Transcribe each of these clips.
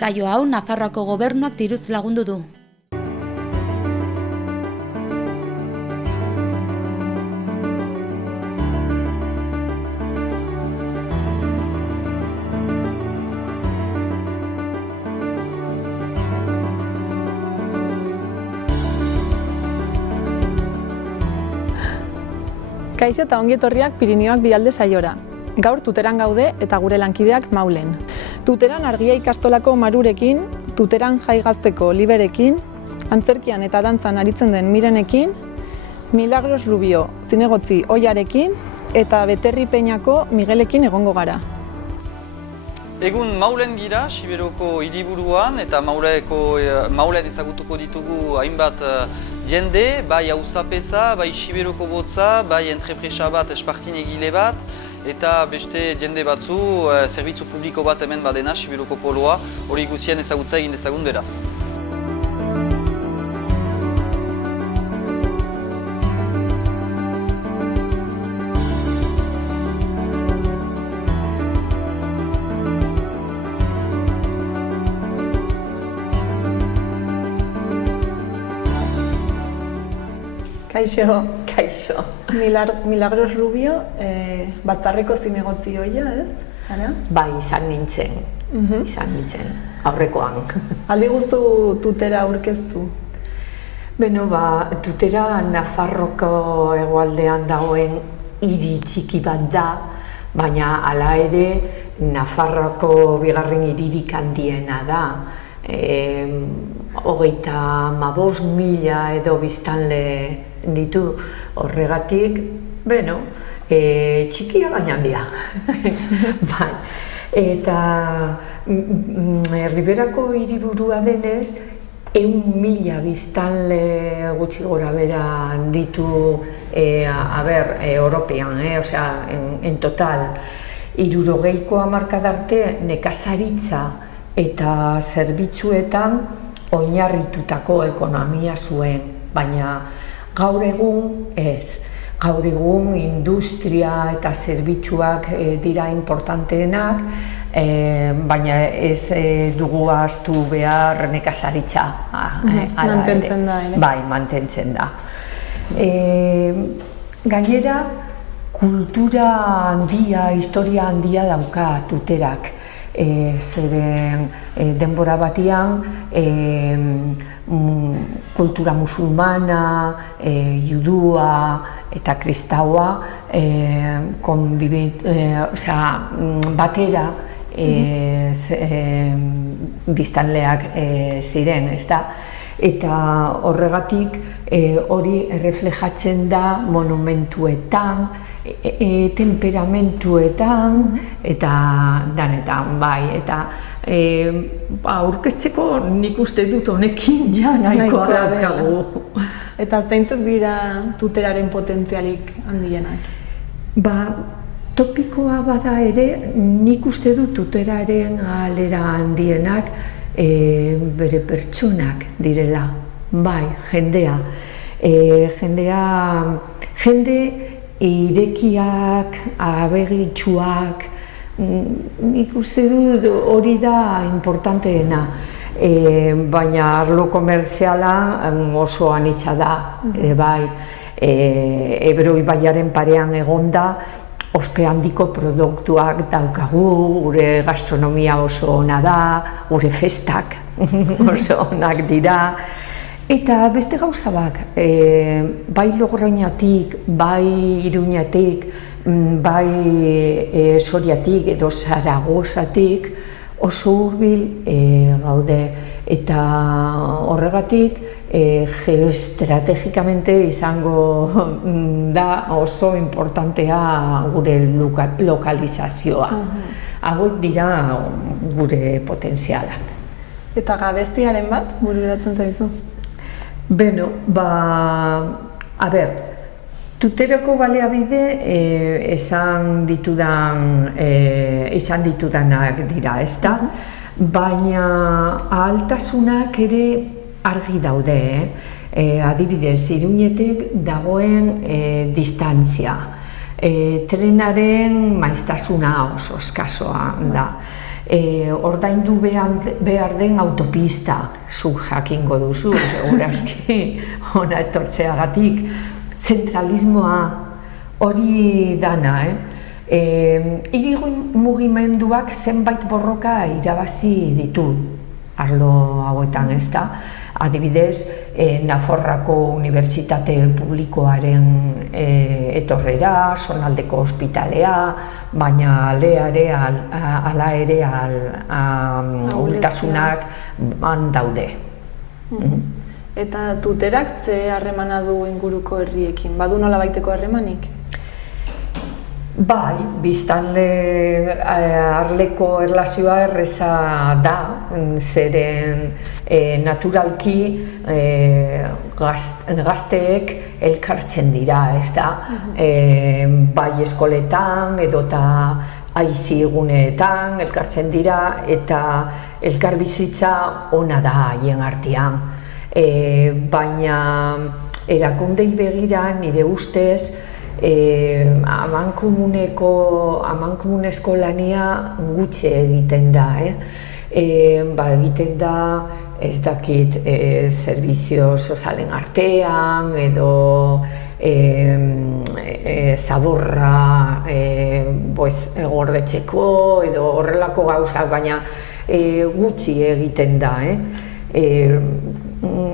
Saio hau Nafarroako gobernuak diruz lagundu du. Kaixo eta ongi etorriak Pirinioak Bialde saiora. Gaur Tuteran gaude eta gure lankideak Maulen. Tuteran Argia ikastolako Marurekin, Tuteran Jaigazteko Liberekin, antzerkian eta dantzan aritzen den Mirenekin, Milagros Rubio zinegotzi Oiarekin eta Beterri Peñako Miguelekin egongo gara. Egun Maulen gira, Siberoko hiriburuan eta Maulen ezagutuko ditugu hainbat jende, bai auzapeza, bai Siberoko botza, bai entrepresa bat, espartin egile bat, eta beste jende batzu, zerbitzu publiko bat hemen badena, Siberoko poloa, hori guzien ezagutza egin dezagun beraz. Kaixo. Kaixo. Milagros Rubio, batzarreko zinegotzi oia, ez? Zara? Bai, izan nintzen. Aurrekoan. Aldi guzu Tutera aurkeztu? Beno, Tutera Nafarroko hegoaldean dagoen hiri txiki bat da, baina hala ere Nafarroko bigarren hiririk handiena da. 35.000 edo biztanle ditu, horregatik, txikia baina handia. Bai. Eta Riberako hiriburua denez, 100.000 biztanle gutxi gora bera ditu European, en total. 60ko hamarkada arte nekazaritza eta zerbitzuetan oinarritutako ekonomia zuen, baina gaur egun ez. Gaur egun industria eta zerbitzuak dira importanteenak, baina ez dugu ahaztu behar nekazaritza. Mantentzen da, ere? Bai, mantentzen da. Gainera, kultura handia, historia handia dauka Tuterak. Zeren denbora batian kultura musulmana, judua eta kristaua batera biztanleak ziren, ezta? Eta horregatik hori erreflejatzen da monumentuetan, temperamentuetan eta danetan, bai, eta aurkezteko nik uste dut honekin ja nahikoa daukagu. Eta zeintzuk dira Tuteraren potentzialik handienak? Topikoa bada ere, nik uste dut Tuteraren alera handienak bere pertsonak direla, bai, jendea. Jende irekiak, abegitsuak, nik uste dut hori da importanteena, baina arlo komerziala oso anitza da, bai, Ebro ibaiaren parean egonda, ospe handiko produktuak daukagu, gure gastronomia oso ona da, gure festak oso onak dira, eta beste gauza bak, bai Logroñotik, bai Iruñatik, bai Soriatik edo Zaragozatik oso hurbil gaude, eta horregatik geoestrategikamente izango da oso importantea gure lokalizazioa. Hauek dira gure potentzialak. Eta gabeziaren bat, bururatzen zaizu? Beno, Tuterako baliabide izan ditudanak dira, ezta? Baina ahaltasunak ere argi daude, adibidez, Iruñetek dagoen distantzia. Trenaren maiztasuna oso eskasoa da. ordaindu behar den autopista, zuk jakingo duzu, segurazki, hona etortzeagatik, zentralismoa, hori dana, hiri mugimenduak zenbait borroka irabazi ditu arlo hauetan, ez da? Adibidez, Nafarroako Unibertsitate Publikoaren etorrera, zonaldeko ospitalea, baina hala ere ahultasunak daude. Eta tuterak ze harremana du inguruko herriekin? Badu nolabaiteko harremanik? Bai, biztanle arleko erlazioa erreza da, zeren naturalki gazteek elkartzen dira, ez da? Bai eskoletan edota aizieguneetan elkartzen dira eta elkarbizitza ona da haien artean. Baina erakundei begira nire ustez amankomunezko lania gutxi egiten da, egiten da, ez dakit, zerbizio sozialen artean edo zaborra gordetzeko edo horrelako gauzak, baina gutxi egiten da.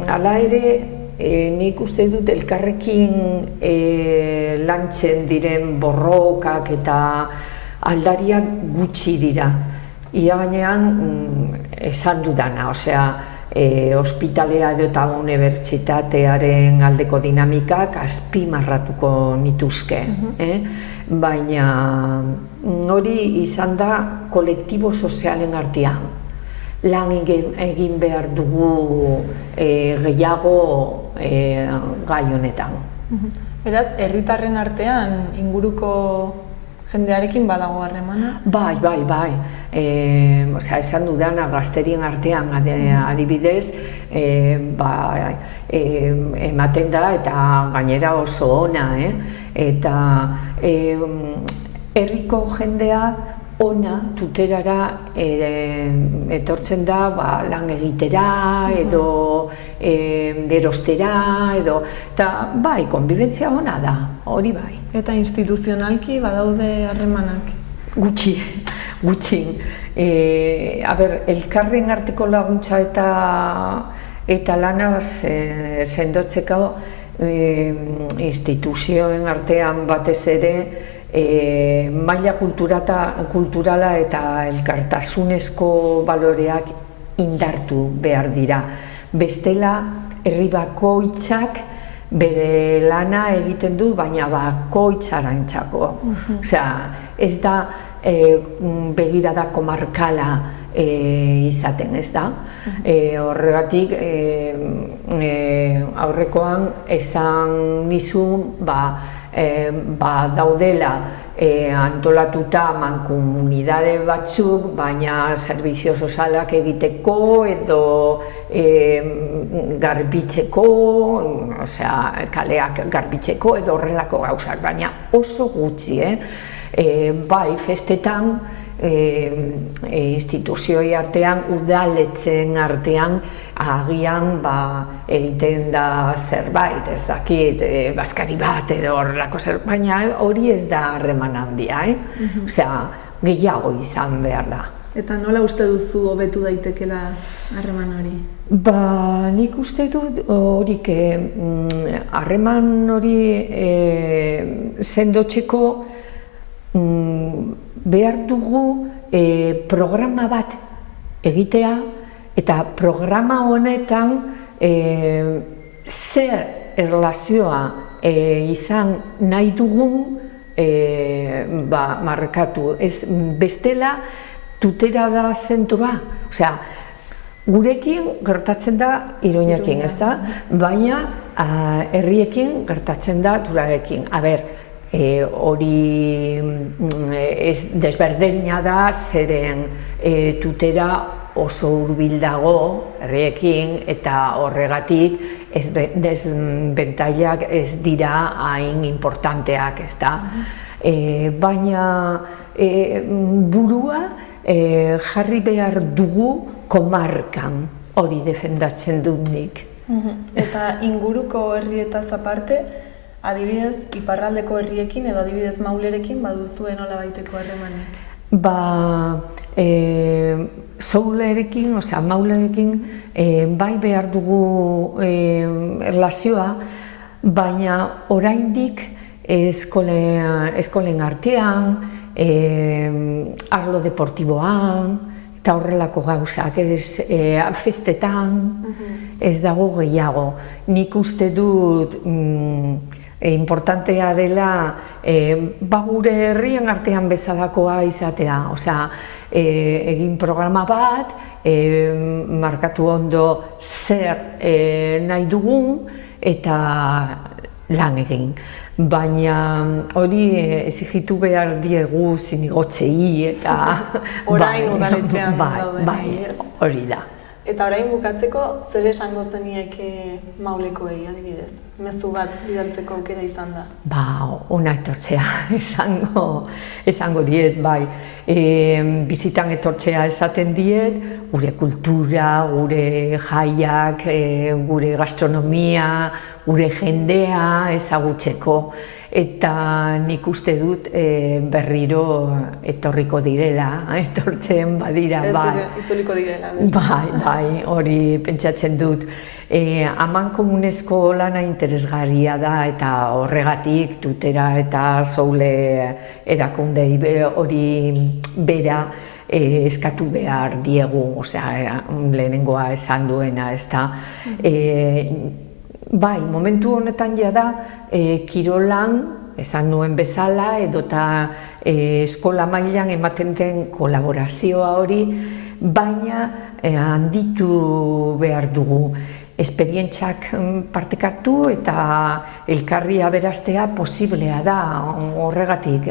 Hala ere, nik uste dut elkarrekin lantzen diren borrokak eta aldariak gutxi dira. Ia gainean esan dudana, ospitalea eta unibertsitatearen aldeko dinamikak azpimarratuko nituzke. Baina hori izan da kolektibo sozialen artean. Lan egin behar dugu gehiago gai honetan. Beraz, herritarren artean inguruko jendearekin badago harremana? Bai. Esan dudana gazterien artean adibidez, ematen da eta gainera oso ona, eta herriko jendea ona tuterara etortzen da lan egitera edo erostera edo, eta bai, konbibentzia ona da, hori bai. Eta instituzionalki badaude harremanak? Gutxi. Elkarren arteko laguntza eta lana sendotzeko instituzioen artean batez ere maila kulturala eta elkartasunezko baloreak indartu behar dira. Bestela, herri bakoitzak bere lana egiten du, baina bakoitzarentzako. Ez da begirada komarkala izaten, ez da? Horregatik, aurrekoan esan nizun, daudela antolatuta mankomunidade batzuk, baina zerbizio sozialak egiteko edo garbitzeko, kaleak garbitzeko edo horrelako gauzak, baina oso gutxi, bai, festetan, instituzioi artean, udaletzen artean, agian egiten da zerbait, ez dakit, bazkari bat edo horrelako zerbait, baina hori ez da harreman handia, gehiago izan behar da. Eta nola uste duzu hobetu daitekela harreman hori? Nik uste dut horik harreman hori sendotzeko behar dugu programa bat egitea eta programa honetan zer erlazioa izan nahi dugun markatu. Bestela tutera da zentroa. Gurekin gertatzen da Iruñekin, ez da? Baina herriekin gertatzen da Turarekin. Hori desberdina da, zeren tutera oso hurbil dago herriekin eta horregatik desbentailak ez dira hain importanteak, ez da? Baina burua jarri behar dugu komarkan, hori defendatzen dut nik. Eta inguruko herrietaz aparte, adibidez, iparraldeko herriekin edo adibidez Maulerekin baduzue nola baiteko harremanik? Soulerekin, Maulerekin, bai behar dugu erlazioa, baina oraindik eskolen artean, arlo deportiboan, eta horrelako gauzak, festetan, ez dago gehiago. Nik uste dut importantea dela gure herrien artean bezalakoa izatea, egin programa bat, markatu ondo zer nahi dugun eta lan egin. Baina hori exigitu behar diegu zinigotzei eta... Orain udaletxean dauden. Bai, hori da. Eta orain bukatzeko, zer esango zenieke Maulekoei adibidez? Mezu bat bidaltzeko aukera izan da? Ona etortzea esango diet, bai. Bizitan etortzea esaten diet, gure kultura, gure jaiak, gure gastronomia, gure jendea ezagutzeko. Eta nik uste dut berriro etorriko direla, etortzen badira, bai. Itzuliko direla. Bai, hori pentsatzen dut. Amankomunezko lana interesgarria da eta horregatik Tutera eta Soule erakundei hori bera eskatu behar diegu, lehenengoa esan duena, ezta. Bai, momentu honetan jada kirolan, esan nuen bezala, edota eskola mailan ematen den kolaborazioa hori, baina handitu behar dugu. Esperientzak partekatu eta elkarri aberastea posiblea da, horregatik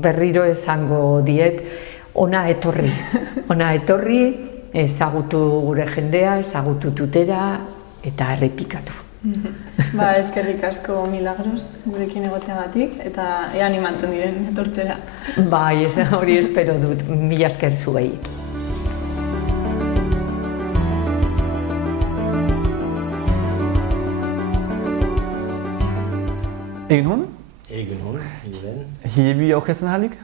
berriro esango diet, ona etorri, ezagutu gure jendea, ezagutu Tutera eta errepikatu. Eskerrik asko Milagros gurekin egoteagatik eta animatzen diren etortzera. Bai, hori espero dut, mila esker zuei. Egun hon? Egun hon, Iben. Hiebi aurkezten halik?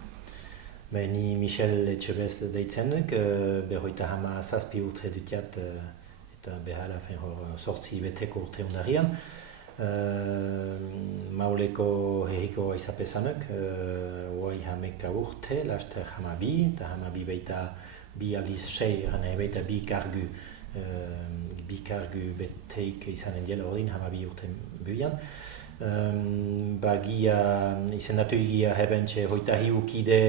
Ni Michel Etxebest deitzen, berroita hama zazpi urte dutiat eta behala sortzi beteko urte ondarian. Mauleko herriko aizapesanak, oai hameka urte, laster hamabi, eta hamabi baita bi aldiz sei, gana baita bi kargu beteik izanen diela ordin, hamabi urte buian. Bagia izendatu egia hebentxe hoita hiukide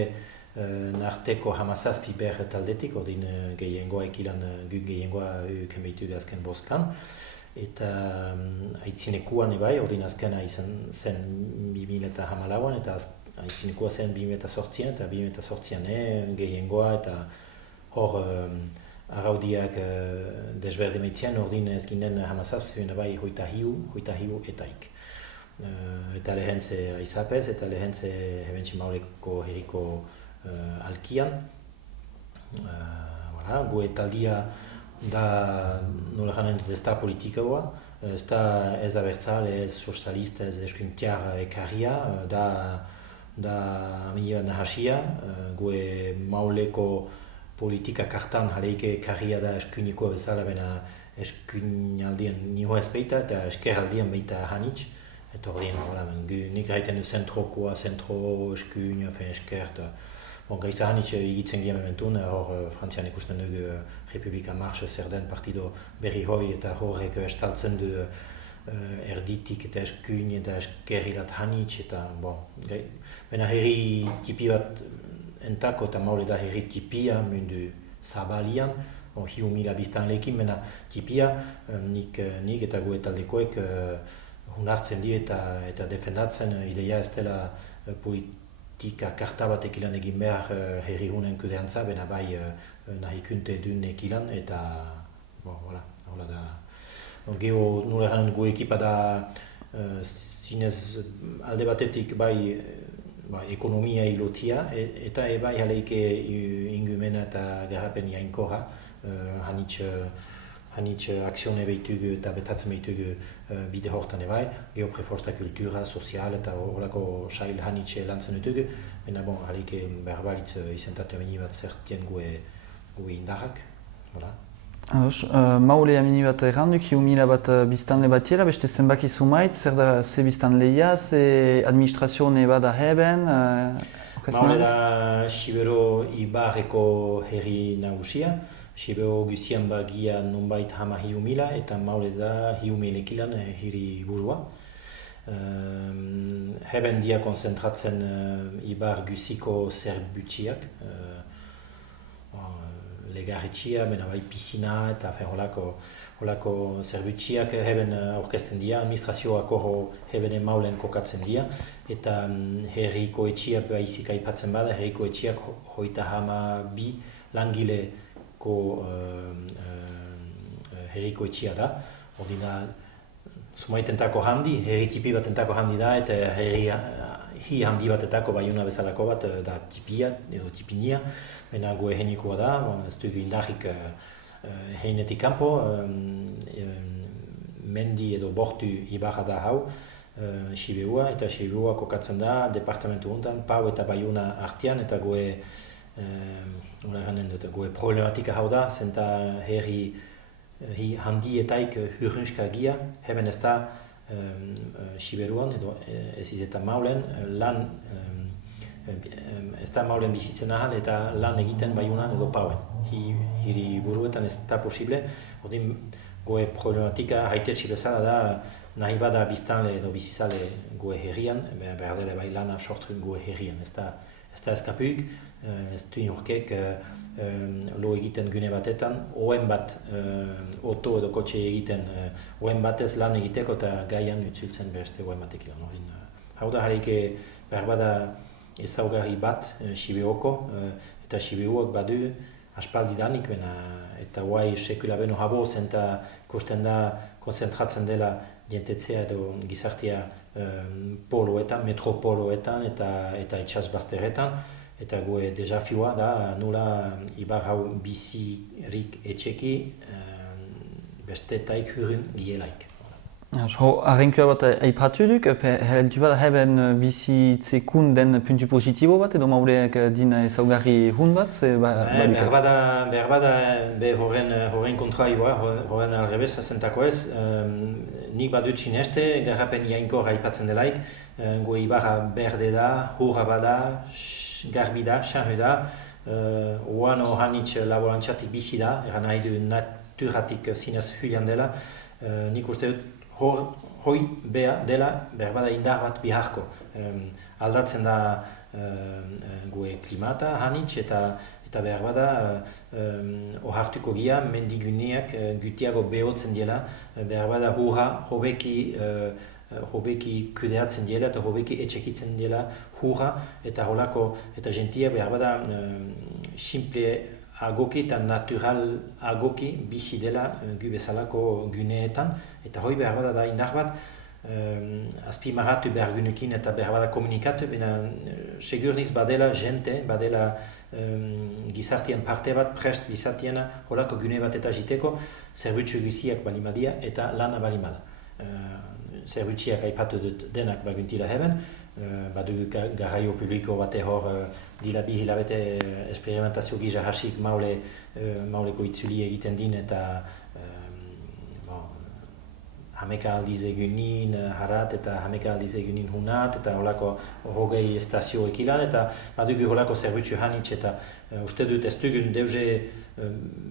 narteko hamazazpi behar taldetik, ordin gehiengoa ekilan gehiengoa kemeitu azken boskan. Eta aitzinekuan ebai, ordin azkena izan zen 2014an eta aitzinekua zen 2008an eta 2008an gehiengoa eta hor araudiak desberdimeitzean, ordin ez ginen hamazazpien ebai hoita hiu etaik. Eta lehentze aizapez eta lehentze hebentxe Mauleko herriko alkian. Gue taldia da nola janen dut ez da politikoa, ez da ez abertzale, ez sozialista, ez eskuintiar ekarria, da amila nahasia. Gue Mauleko politika kartan jaleike ekarria da eskuiniko bezala, bena eskuinaldian niho ez beita eta eskeraldian beita hanitz. Eta horien, nik gaiten du zentrokoa, zentro, eskuin, esker, eta gaitza hanitz egitzen gien mementun, hor Frantzian ikusten dugu Republika Marche zer den partido berri hoi eta horrek estaltzen du erditik eta eskuin eta eskerrilat hanitz, eta bena herri tipi bat entako eta Maule da herri tipia mundu zabalian, hiu mila biztanlekin, bena tipia, nik eta gue taldekoek hunartzen di eta defendatzen ideia ez dela politika karta bat ekilan egin behar herri hunen kudeantza, bena bai nahikunte dun ekilan eta hola da. Gero nule garen gu ekipa da zinez alde batetik bai ekonomia ilotia, eta ebai jaleike ingumena eta garapen jainkorra, hanitz akzione behitugu eta betatzen behitugu bide hortan ebai, geopreforsta kultura, sozial eta horako sail hanitz lantzen ditugu, baina jaleike behar balitz izentate amini bat zertien gue indarrak. Maule amini bat erranduk, 1.000 bat biztanle batiera, beste zenbaki zumait, zer da ze biztanleia, ze administrazioa bada heben? Maule da Sibero Ibarreko herri nagusia, Sibero guzian bagia nonbait hama 1.000 eta Maule da 1.000 hiri burua. Heben dia konzentratzen Ibar guziko zerbutxiak, legarretxia, bena bai piscina eta holako zerbutxiak heben aurkezten dira, administrazioak horro hebenen Maulen kokatzen dira, eta herriko etxiak baizik aipatzen bada, herriko etxiak 32 langileko herriko etxia da, ordina zumaitentako handi, herri tipi batentako handi da, eta hi handi batetako baiuna bezalako bat da tipia edo tipinia, baina gu ehenikoa da, ez dugu indarrik heinetik kanpo, mendi edo bortu ibarra da hau, Sibeua, eta Sibeua kokatzen da departamentu hontan, Pau eta Baiuna artean, eta gue problematika hau da, zenta herri handietaik hurrunskagia, heben ez da Siberuan edo ez izeta Maulen lan ez da Maulen bizitzen ahal eta lan egiten Baiunan edo Pauen. Hiri buruetan ez da posible, ordin goe problematika haitetxe bezala da nahi bada biztanle edo bizizale goe herrian, behar dela bai lana sortuen goe herrian, ez da eskapuik, ez du inorkek lo egiten gune batetan, oen bat oto edo kotxe egiten oen batez lan egiteko eta gaian utzultzen beste oen batek ilan. Hau da hareike behar bada ezaugarri bat Sibeoko eta Sibeoak badu aspaldidanik bena eta guai sekula beno habo zenta ikusten da konzentratzen dela jentetzea edo gizartea poloetan, metropoloetan eta itxasbazterretan. Eta gue desafioa da nula Ibar hau bizirik etxeki bestetaik hurren gielaik. Arrenkua bat aipatu duk, heldu bat heben bizitzekun den puntu positibo bat edo Mauleak din ezaugarri hun bat? Behar bada horren kontraioa, horren alrebez zentako ez, nik badut sineste, garrapen jainkor aipatzen delaik, gue Ibarra berde da, hurra bada, garbi da, xarru da, oan hanitz laborantzatik bizi da, eran nahi du naturatik zinez huian dela, nik uste dut hoi bea dela behar bada indar bat biharko. Aldatzen da gue klimata hanitz eta behar bada ohartuko gira mendiguneak gutiago behotzen dela, behar bada hurra hobeki kudeatzen dela eta hobeki etxekitzen dela hurra eta holako eta gentia behar bada simple agoki eta natural agoki bizi dela gu bezalako guneetan eta hoi behar bada da indar bat azpimarratu behar gunekin eta behar bada komunikatu, baina segurniz badela jente, badela gizartien parte bat prest gizartiena holako gune bat eta jiteko zerbutsu guziak balimadia eta lana balimada. Zerbutxiak aipatu dut denak baguntila heben, badu garraio publiko bate hor dila bi hilabete esperimentazio gisa hasik Mauleko itzuli egiten din eta hameka aldiz egunin harat eta hameka aldiz egunin hunat eta holako hogei estazio ekilan eta badugu holako zerbutsu hanitz eta uste dut ez dugun deuze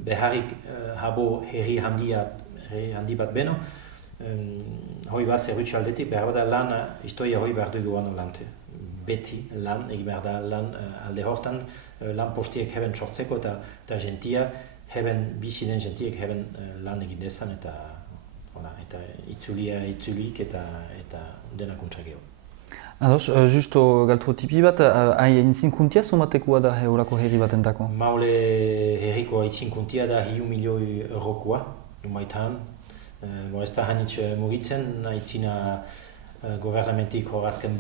beharrik habo herri handi bat beno. Hoi bat zerbutsu aldetik behar da lan historia hoi behar dugu ano lantu. Beti lan, egin behar da lan alde hortan, lan postiek heben sortzeko eta gentia, bizi den gentiek heben lan egin dezan eta itzulik eta dena kontra geho. Ados, justo galtro tipi bat, haintzin kuntia somatekoa da horako herri batentako? Maule herriko haintzin kuntia da 1 milioi eurokoa, numaitan. Ez da hanitz mugitzen, haitzina gobernamentik hor azken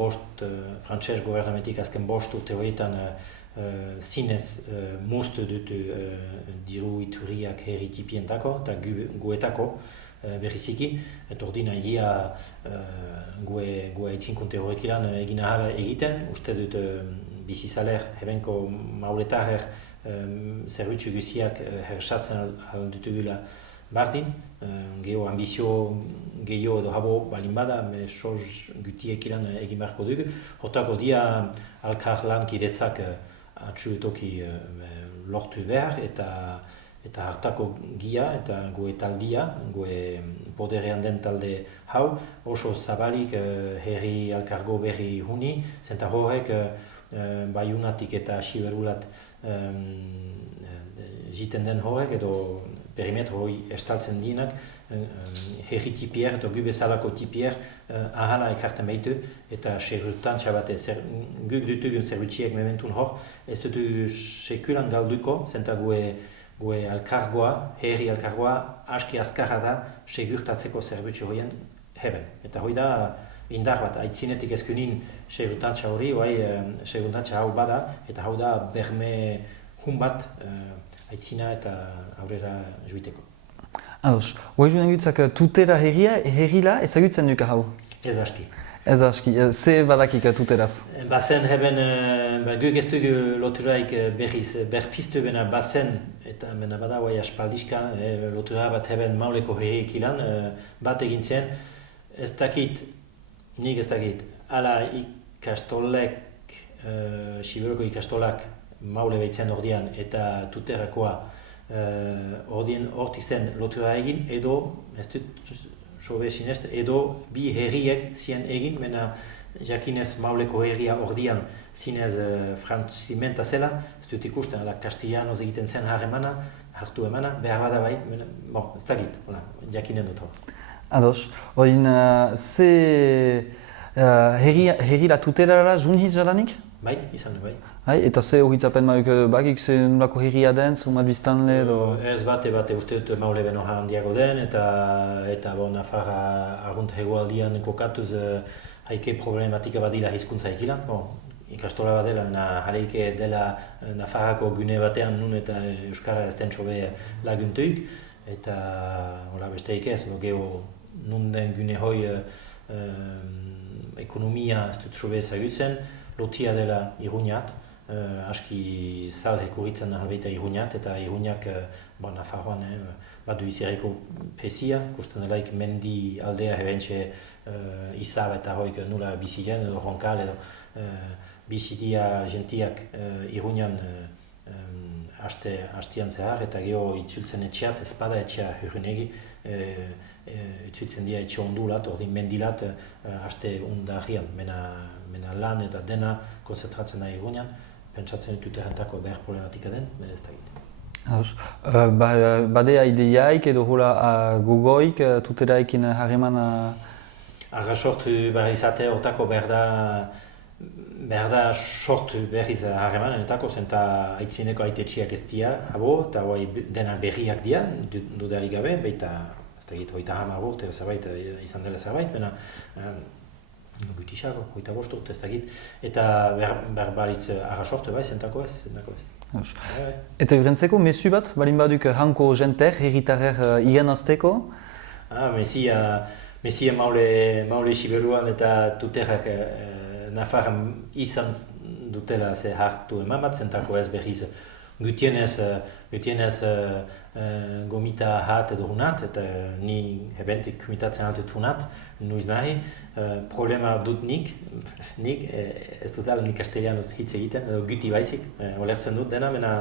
frantses gobernamentik azken bost urte horietan zinez moztu dutu diru iturriak herri tipientako eta guetako berriziki. Eta ordin egia gue aitzinkunte horrek ilan egin ahala egiten, uste dut bizizaler hebenko mauletarrer zerbitzu guziak hersatzen aldutugula bardin. Geho ambizio gehiago edo habo balin bada, soz gutiek ilan egin beharko dugu. Hortako dia alkar lankidetzak atxuetoki lortu behar eta hartako gia eta goe taldia, goe poderean den talde hau, oso zabalik herri alkargo berri huni, zenta horrek Baiunatik eta Siberulat jiten den horrek edo perimetro hori estaltzen dienak, herri tipier eta gu bezalako tipier ahana ekarten behitu eta segurtantza bat guk dutugun zerbitziek mementun hor, ez dutu sekulan galduko, zenta gue alkargoa, herri alkargoa aski azkarra da segurtatzeko zerbitzu horien heben. Eta hori da indar bat, aitzinetik ezkunin segurtantza hori, segurtantza hau bada, eta hau da berme hun bat aitzina eta aurrera juiteko. Ados, hori juden gutzak tutera herrila ezagutzen duka hau? Ez aski. Ez aski, ze badakik tuteraz? Bazen heben, guk ez dugu loturaik berriz berpiztu bena bazen, eta bena bada guai aspaldiska, lotura bat heben mauleko herriek ilan, bat egin zen, nik ez dakit, ala ikastolek, Siberoko ikastolak maule behitzen ordian eta tuterakoa horti zen lotura egin, edo, ez dut sobe sinest, edo bi herriek zien egin, mena jakinez mauleko herria ordian zinez frantzimenta zela, ez dut ikusten, ala Castellanoz egiten zen harremana, hartu emana, behar bada bai, ez dakit, jakinen dut hor. Ados, oin ze herrila tuterara junhiz jalanik? Bai, izan du bai. Eta ze horitzapen mauk bakik ze nolako herria den, zumat biztanle edo? Ez bate uste dut maule beno handiago den eta Nafarra argunt hegoaldian kokatuz haike problematika badila hizkuntza ekilan. Ikastola bat dela, jaleike dela Nafarrako gune batean nun eta Euskara ez den sobe laguntuik. Eta besteik ez, geho nun den gune hoi ekonomia ez dut sobe ezagutzen, lotia dela Iruñat, aski zal hekurritzen halbeita Iruñat, eta Iruñak Nafarroan badu izierreko pesia, kusten delaik mendi aldea hebentxe izab eta hoik nula bizien edo ronkal edo bizitia gentiak Iruñan hastian zehar eta geho itzultzen etxeat, ezpada etxea hurunegi, itzultzen dira etxe ondulat, ordin mendilat haste undarrian, mena lan eta dena konzentratzen da Iruñan, pentsatzen dut errentako behar problematika den, ez da egiten. Badea ideiaik edo hola gogoik tuteraikin harreman? Arra sortu behar izate hortako behar da sortu berriz harremanetako, zenta aitzineko aitetxiak ez dira, eta dena berriak dira, dudarik gabe, baita, ez da egit, 30 urte zerbait izan dela zerbait, baina gutixako, 25 urte ez da egit, eta behar balitz arra sortu bai, zentako ez. Eta urentzeko mesu bat, balin baduk hanko jenter, herritarrer igen azteko? Mesia maule Siberuan eta tuterrak Nafarran izan dutela ze hartu eman bat, zentako ez berriz gutienez gomita hat edo hunat, eta ni hebentik kumitatzen altut hunat, nuiz nahi. Problema dut nik ez dut ala nik Castellanoz hitz egiten, edo guti baizik, olertzen dut dena, mena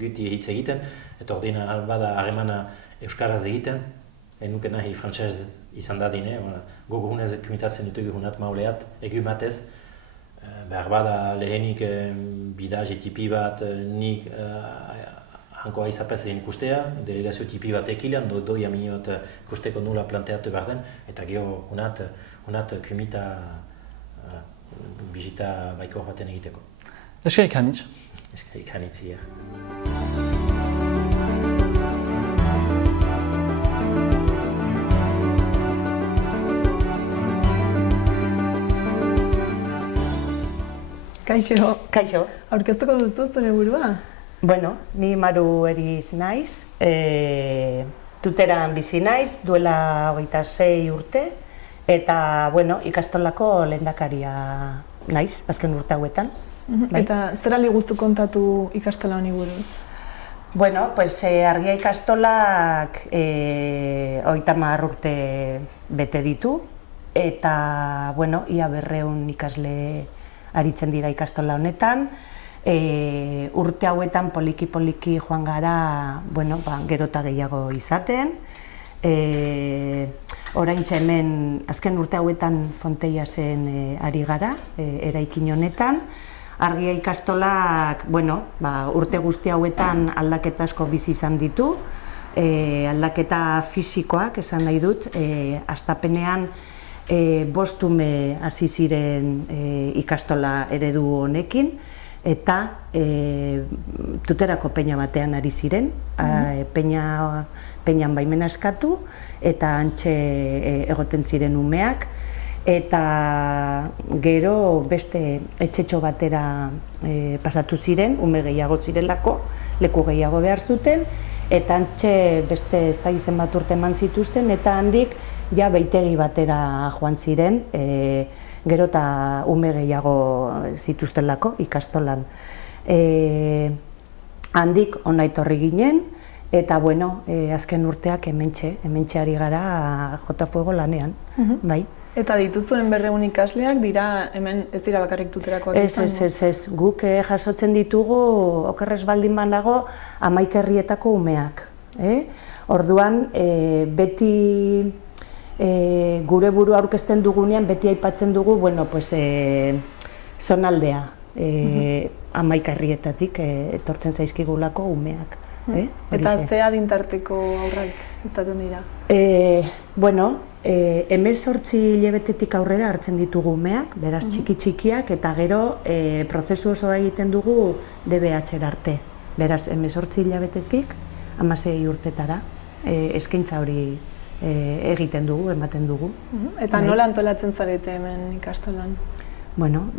guti hitz egiten, eta ordina bada harremana euskaraz egiten, nuke nahi frantsez izan dadin, gogo hunez kumitatzen ditugu hunat mauleat, egu batez, behar bada lehenik bidaz tipi bat nik hanko aizapez egin ikustea, delegazio tipi bat ekilean, doia minot ikusteko nula planteatu behar den, eta geho hunat kumita bizita baikor baten egiteko. Eskerik hanitz? Eskerik hanitz, ja. Kaixo, Kaixo. aurkeztuko duzu zure burua? Bueno, ni Maru Eriz naiz, Tuteran bizi naiz, duela 26 urte, eta, bueno, ikastolako lehendakaria naiz, azken urte hauetan. Bai. Eta zer aldi guztu kontatu ikastola honi buruz? Bueno, pues Argia ikastolak 30 urte bete ditu, eta, bueno, ia 200 ikasle aritzen dira ikastola honetan. Urte hauetan poliki-poliki joan gara, bueno, gero eta gehiago izaten. Oraintxe hemen, azken urte hauetan Fonteiasen ari gara, eraikin honetan. Argia ikastolak, bueno, urte guzti hauetan aldaketa asko bizi izan ditu. Aldaketa fisikoak, esan nahi dut, hastapenean 5 ume hasi ziren ikastola eredu honekin, eta Tuterako peña batean ari ziren, peñan baimena eskatu, eta hantxe egoten ziren umeak, eta gero beste etxetxo batera pasatu ziren, ume gehiago zirelako, leku gehiago behar zuten, eta hantxe beste ez da izen bat urte eman zituzten, eta handik ja beitegi batera joan ziren, gero eta ume gehiago zituztelako ikastolan. Handik hona etorri ginen, eta bueno, azken urteak hementxe ari gara Jota Fuego lanean, bai. Eta dituzuen 200 ikasleak dira hemen ez dira bakarrik Tuterakoak izango? Ez, guk jasotzen ditugu, okerrez baldin banago, 11 herrietako umeak. Orduan, beti gure buru aurkezten dugunean, beti aipatzen dugu, bueno, pues, zonaldea, 11 herrietatik etortzen zaizkigulako umeak. Eta ze adintarteko aurrak izaten dira? Bueno, 18 hilabetetik aurrera hartzen ditugu umeak, beraz txiki-txikiak, eta gero prozesu osoa egiten dugu DBH-era arte. Beraz, 18 hilabetetik 16 urtetara eskaintza hori egiten dugu, ematen dugu. Eta nola antolatzen zarete hemen ikastolan? Bueno,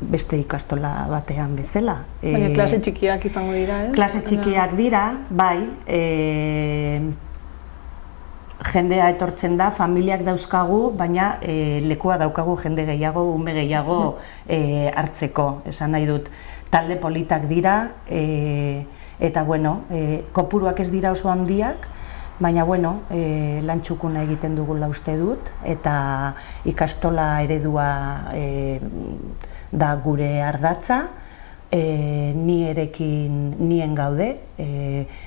beste ikastola batean bezala. Baina klase txikiak izango dira, ez? Klase txikiak dira, bai. Jendea etortzen da, familiak dauzkagu, baina lekua daukagu jende gehiago, ume gehiago hartzeko, esan nahi dut. Talde politak dira, eta bueno, kopuruak ez dira oso handiak, baina bueno, lan txukuna egiten dugula uste dut, eta ikastola eredua da gure ardatza, nien gaude,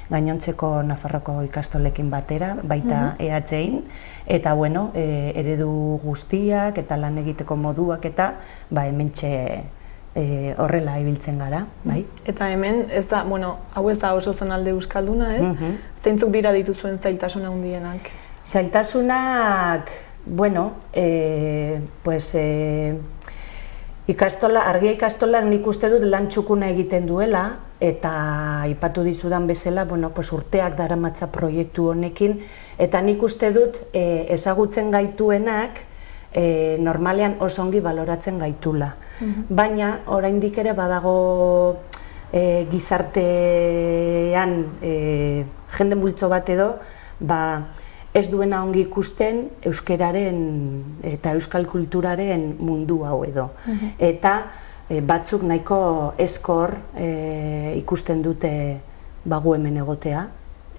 gainontzeko Nafarroko ikastolekin batera, baita EH-in, eta bueno, eredu guztiak eta lan egiteko moduak eta hementxe horrela ibiltzen gara, bai. Eta hemen, ez da, bueno, hau ez da oso zonalde euskalduna, ez? Zeintzuk dira dituzuen zailtasun handienak? Zailtasunak, bueno, pues, Argia ikastolak nik uste dut lan txukuna egiten duela, eta aipatu dizudan bezala, bueno, pues urteak daramatza proiektu honekin, eta nik uste dut ezagutzen gaituenak normalean oso ongi baloratzen gaitula. Baina oraindik ere badago gizartean jende multzo bat edo, ez duena ongi ikusten euskeraren eta euskal kulturaren mundu hau edo. Eta batzuk nahiko ezkor ikusten dute gu hemen egotea,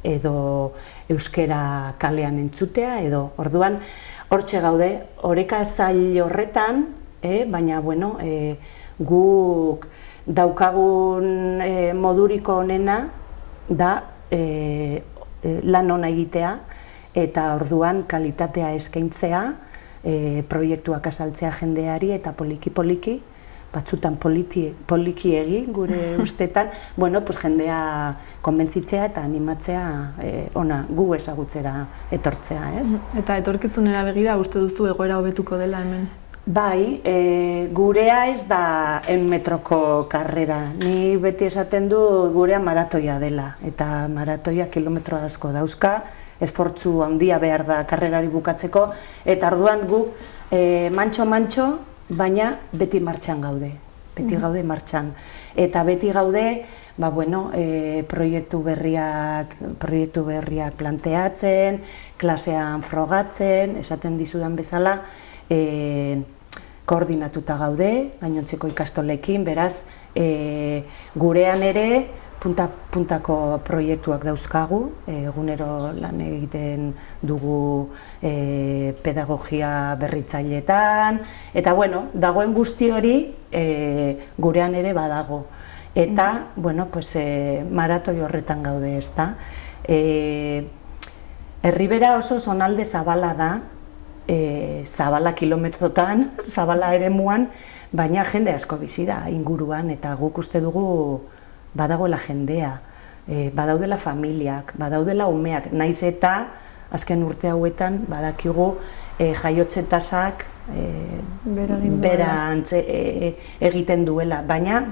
edo euskera kalean entzutea, edo orduan hortxe gaude, oreka zail horretan, baina bueno, guk daukagun moduriko onena da lan ona egitea, eta orduan kalitatea eskaintzea, proiektuak azaltzea jendeari eta poliki-poliki, batzutan poliki egin gure ustetan, bueno, pues jendea konbentzitzea eta animatzea ona gu ezagutzera etortzea, ez? Eta etorkizunera begira uste duzu egoera hobetuko dela hemen? Bai, gurea ez da 100 metroko karrera. Ni beti esaten du gurea maratoia dela, eta maratoia kilometro asko dauzka, esfortzu handia behar da karrerari bukatzeko, eta orduan guk mantxo-mantxo baina beti martxan gaude. Beti gaude martxan. Eta beti gaude, proiektu berriak planteatzen, klasean frogatzen, esaten dizudan bezala, koordinatuta gaude, gainontzeko ikastolekin, beraz, gurean ere puntako proiektuak dauzkagu, egunero lan egiten dugu pedagogia berritzailetan, eta dagoen guzti hori gurean ere badago. Eta, maratoi horretan gaude, ezta. Herribera oso zonalde zabala da, zabala kilometrotan, zabala eremuan, baina jende asko bizi da inguruan, eta guk uste dugu badagoela jendea, badaudela familiak, badaudela umeak, naiz eta azken urte hauetan badakigu jaiotze tasak berantz egiten duela, baina,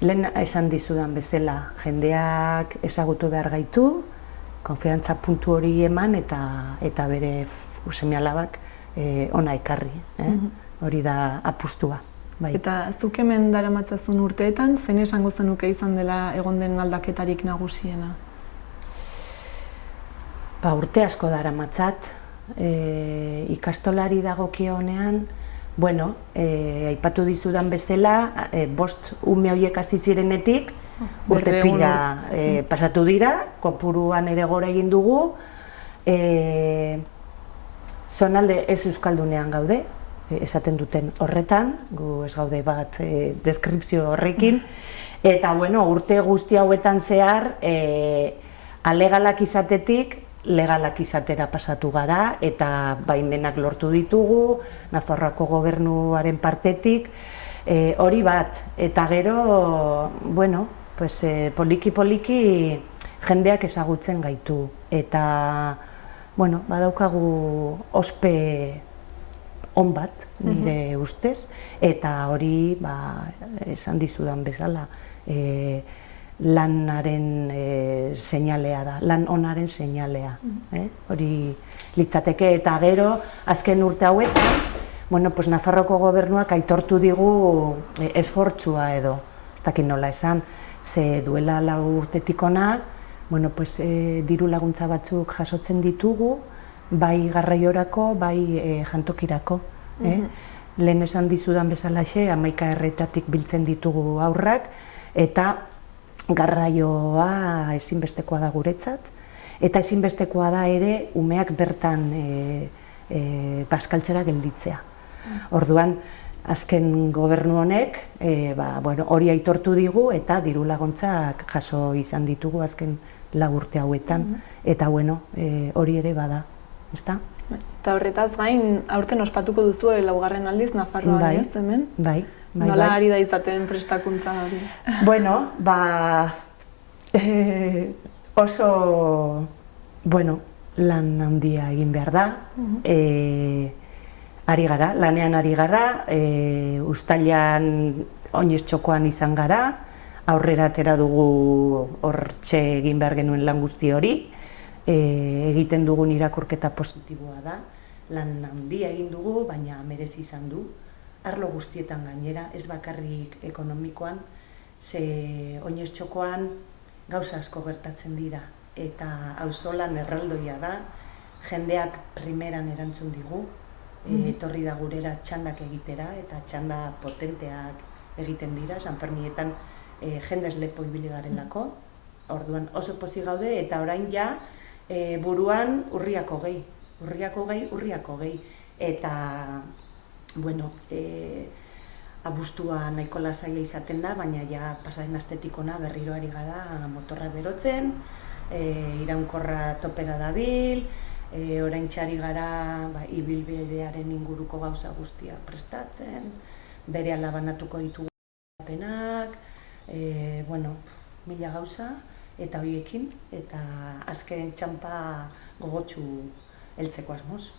lehen esan dizudan bezala, jendeak ezagutu behar gaitu, konfiantza puntu hori eman eta bere seme-alabak ona ekarri. Hori da apustua. Eta zuk hemen daramatzazun urteetan, zen esango zenuke izan dela egon den aldaketarik nagusiena? Urte asko daramatzat, ikastolari dagokionean, aipatu dizudan bezala, 5 ume horiek hasi zirenetik, urte pila pasatu dira, kopuruan ere gora egin dugu, zonalde ez euskaldunean gaude, esaten duten horretan, gu ez gaude bat deskripzio horrekin, eta urte guzti hauetan zehar, alegalak izatetik, legalak izatera pasatu gara, eta baimenak lortu ditugu, Nafarroako gobernuaren partetik, hori bat, eta gero, poliki-poliki jendeak ezagutzen gaitu, eta badaukagu ospe on bat, nire ustez, eta hori, esan dizudan bezala, lanaren seinalea da, lan onaren seinalea. Hori litzateke, eta gero, azken urte hauetan, Nafarroko gobernuak aitortu digu esfortzua edo, ez dakit nola esan, ze duela 4 urtetik hona, diru laguntza batzuk jasotzen ditugu, bai garraiorako, bai jantokirako. Lehen esan dizudan bezalaxe, 11 herritatik biltzen ditugu haurrak, eta garraioa ezinbestekoa da guretzat, eta ezinbestekoa da ere umeak bertan bazkaltzera gelditzea. Orduan, azken gobernu honek hori aitortu digu eta diru laguntzak jaso izan ditugu azken 4 urte hauetan, eta hori ere bada. Eta horretaz gain, aurten ospatuko duzu 4. aldiz Nafarroan, ez hemen? Bai. Nola ari da izaten prestakuntza hori? Oso, lan handia egin behar da. Lanean ari gara, uztailean oinez txokoan izan gara, aurrera atera dugu hortxe egin behar genuen lan guzti hori, egiten dugun irakurketa positiboa da, lan handia egin dugu, baina merezi izan du, arlo guztietan gainera, ez bakarrik ekonomikoan, ze oinez txokoan gauza asko gertatzen dira, eta auzolan erraldoia da, jendeak primeran erantzun digu, etorri da gurera txandak egitera, eta txanda potenteak egiten dira, Sanferminetan jendez lepo ibili garelako, orduan oso pozik gaude, eta orain ja buruan urriak 20, eta abuztua nahiko lasaia izaten da, baina ja pasaren astetik hona berriro ari gara motorra berotzen, iraunkorra topera dabil, orain txari gara ibilbidearen inguruko gauza guztia prestatzen, bere alabanatuko ditugu penak, mila gauza, eta horiekin, eta azken txampa gogotsu heltzeko asmoz.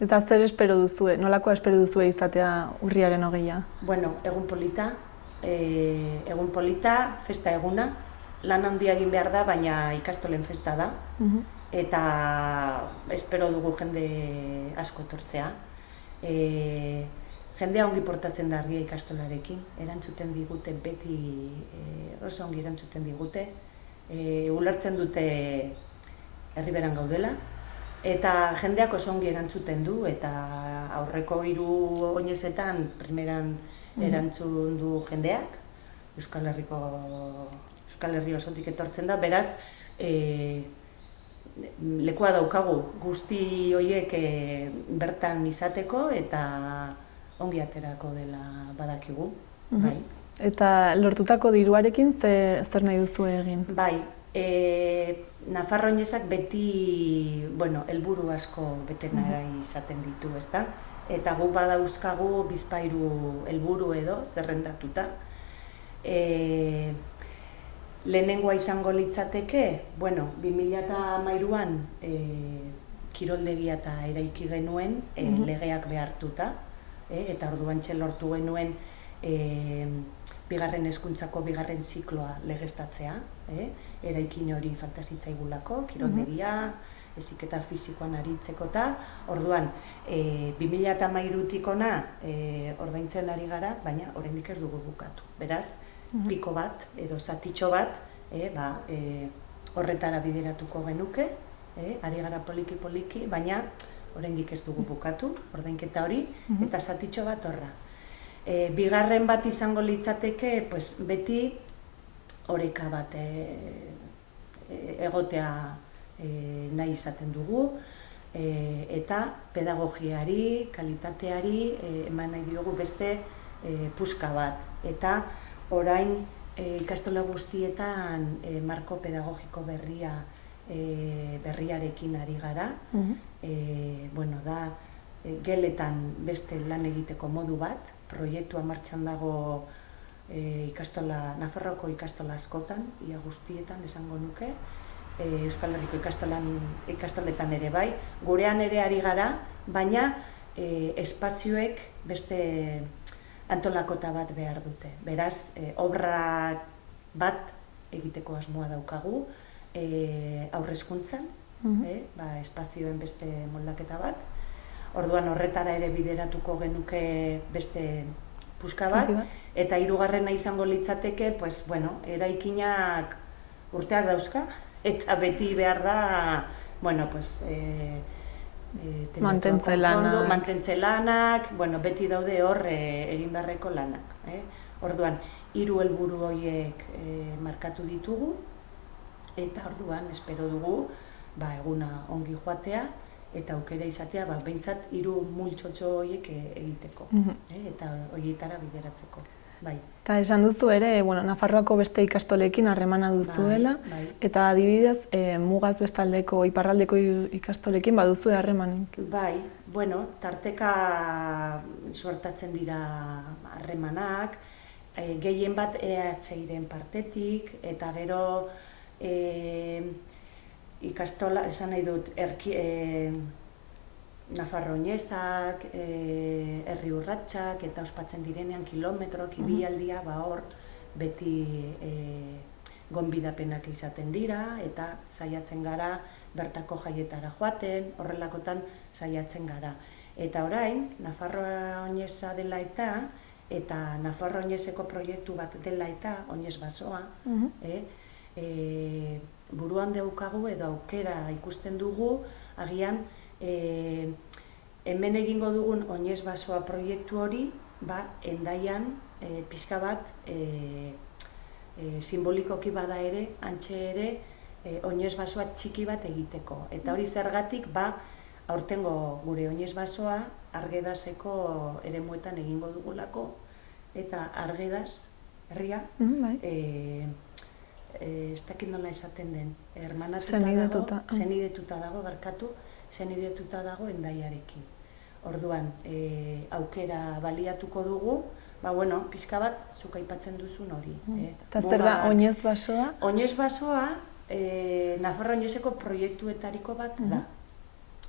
Eta zer espero duzue, nolakoa espero duzue izatea urriaren 20? Egun polita, festa eguna, lan handia egin behar da, baina ikastolen festa da, eta espero dugu jende asko etortzea. Jendea ongi portatzen da Argia ikastolarekin, erantzuten digute beti, oso ongi erantzuten digute, ulertzen dute herriberan gaudela, eta jendeak oso ongi erantzuten du, eta aurreko 3 oinesetan primeran erantzun du jendeak, Euskal Herri osotik etortzen da, beraz, lekua daukagu guzti horiek bertan izateko eta ongi aterako dela badakigu. Bai. Eta lortutako diruarekin zer nahi duzu egin? Bai, Nafarro Oinezak beti, helburu asko bete nahi izaten ditu, ezta? Eta guk badauzkagu bizpahiru helburu edo zerrendatuta. Lehenengoa izango litzateke, 2013an kiroldegia eta eraiki genuen legeak behartuta, eta orduantxe lortu genuen bigarren hezkuntzako bigarren zikloa legeztatzea, eraikin hori falta zitzaigulako, kiroldegia, heziketa fisikoan aritzeko eta, orduan, 2013tik hona ordaintzen ari gara, baina oraindik ez dugu bukatu. Beraz, piko bat edo zatitxo bat horretara bideratuko genuke, ari gara poliki-poliki, baina oraindik ez dugu bukatu, ordainketa hori, eta zatitxo bat horra. Bigarren bat izango litzateke, beti oreka bat egotea nahi izaten dugu, eta pedagogiari, kalitateari eman nahi diogu beste puska bat. Eta orain ikastola guztietan marko pedagogiko berriarekin ari gara. Da geletan beste lan egiteko modu bat, proiektua martxan dago Nafarroako ikastola askotan, ia guztietan esango nuke, Euskal Herriko ikastoletan ere bai, gurean ere ari gara, baina espazioek beste antolakota bat behar dute. Beraz, obra bat egiteko asmoa daukagu, haurreskuntzan, espazioen beste moldaketa bat. Orduan horretara ere bideratuko genuke beste puska bat, eta 3. izango litzateke, eraikinak urteak dauzka, eta beti behar da, mantentze lanak, beti daude hor egin beharreko lanak. Orduan, 3 helburu horiek markatu ditugu, eta orduan espero dugu eguna ongi joatea, eta aukera izatea behintzat 3 multxotxo horiek egiteko, eta horietara bideratzeko. Eta esan duzu ere, Nafarroako beste ikastolekin harremana duzuela, eta adibidez, mugaz bestaldeko, iparraldeko ikastolekin baduzu harremanik. Bai, tarteka suertatzen dira harremanak, gehien bat EHIren partetik, eta gero ikastola, esan nahi dut, Nafarro Oinezak, herri urratsak eta ospatzen direnean kilometroak, ibilaldia, hor beti gonbidapenak izaten dira, eta saiatzen gara bertako jaietara joaten, horrelakotan saiatzen gara. Eta orain, Nafarro Oineza dela eta Nafarro Oinezeko proiektu bat dela eta, Oinez Basoa, buruan daukagu edo aukera ikusten dugu, agian hemen egingo dugun Oinez Basoa proiektu hori, Hendaian pixka bat simbolikoki bada ere, antxe ere, Oinez Basoa txiki bat egiteko. Eta hori zergatik, aurtengo gure Oinez Basoa Argedaseko eremuetan egingo dugulako, eta Argedas, herria, ez dakit nola esaten den, zenidetuta dago Hendaiarekin. Orduan, aukera baliatuko dugu, pixka bat, zuk aipatzen duzun hori. Eta zer da Oinez Basoa? Oinez Basoa, Nafarro Oinezeko proiektuetariko bat da.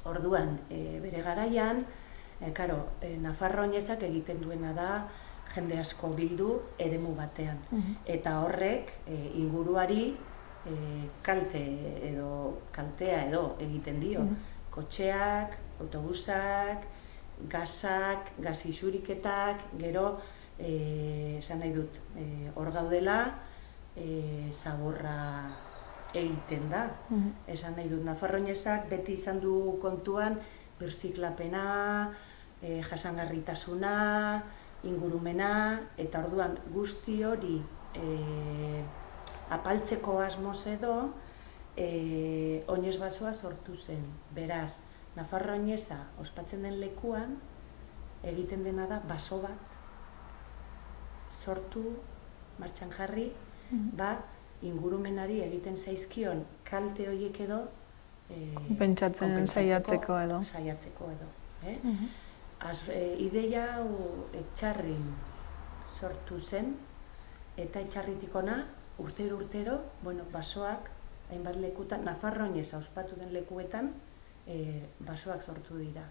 Orduan, bere garaian, Nafarro Oinezak egiten duena da, jende asko bildu eremu batean. Eta horrek inguruari kaltea edo egiten dio. Kotxeak, autobusak, gazak, gaz isuriketak, gero, esan nahi dut, hor gaudela, zaborra egiten da. Esan nahi dut, nafarroinesak beti izan du kontuan birziklapena, jasangarritasuna, ingurumena, eta orduan guzti hori apaltzeko asmoz edo, oinez basoa sortu zen. Beraz, Nafarroa oineza ospatzen den lekuan, egiten dena da baso bat sortu, martxan jarri, ingurumenari egiten zaizkion kalte horiek edo Konpentsatzen saiatzeko edo. Ideia hau etxarrin sortu zen, eta etxarritik ona urtero, basoak, hainbat lekutan, Nafarroa oineza ospatu den lekuetan, basoak sortu dira.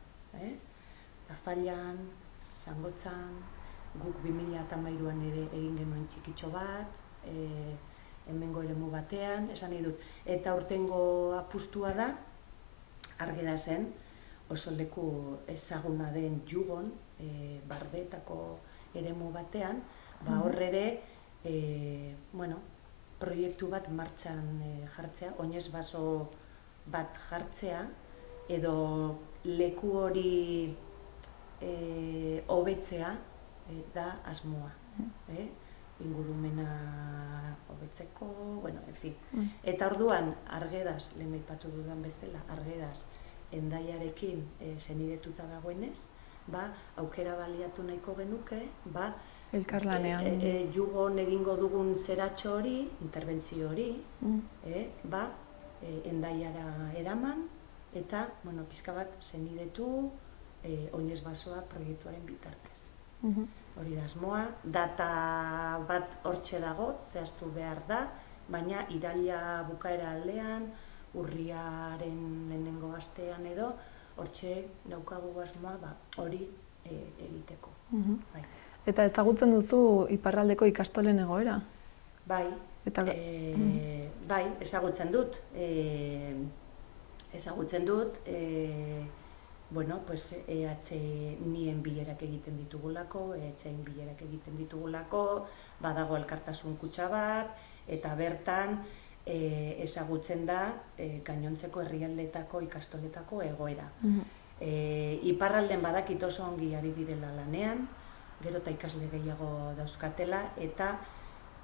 Afallan, Zangotzan, guk 2013an ere egin genuen txikitxo bat, hemengo eremu batean, esan nahi dut. Eta aurtengo apustua da, Argedasen, oso leku ezaguna den Jugon, Bardetako eremu batean, hor ere, proiektu bat martxan jartzea, oinez baso bat jartzea, edo leku hori hobetzea da asmoa. Ingurumena hobetzeko, Eta orduan, Argedaz, lehen aipatu dudan bezala, Argedaz, Hendaiarekin senidetuta dagoenez, aukera baliatu nahiko genuke, elkarlanean. Jugon egingo dugun zeratxo hori, interbentzio hori, Hendaiara eraman, eta, pixka bat senidetu oinez basoa proiektuaren bitartez. Hori da asmoa, data bat hortxe dago, zehaztu behar da, baina iraila bukaera aldean, urriaren lehenengo astean edo, hortxe daukagu asmoa hori egiteko. Eta ezagutzen duzu iparraldeko ikastolen egoera? Bai, ezagutzen dut. EH-nien bilerak egiten ditugulako, badago elkartasun kutxa bat, eta bertan ezagutzen da gainontzeko herrialdeetako ikastoletako egoera. Iparralden badakit oso ongi ari direla lanean, gero eta ikasle gehiago dauzkatela, eta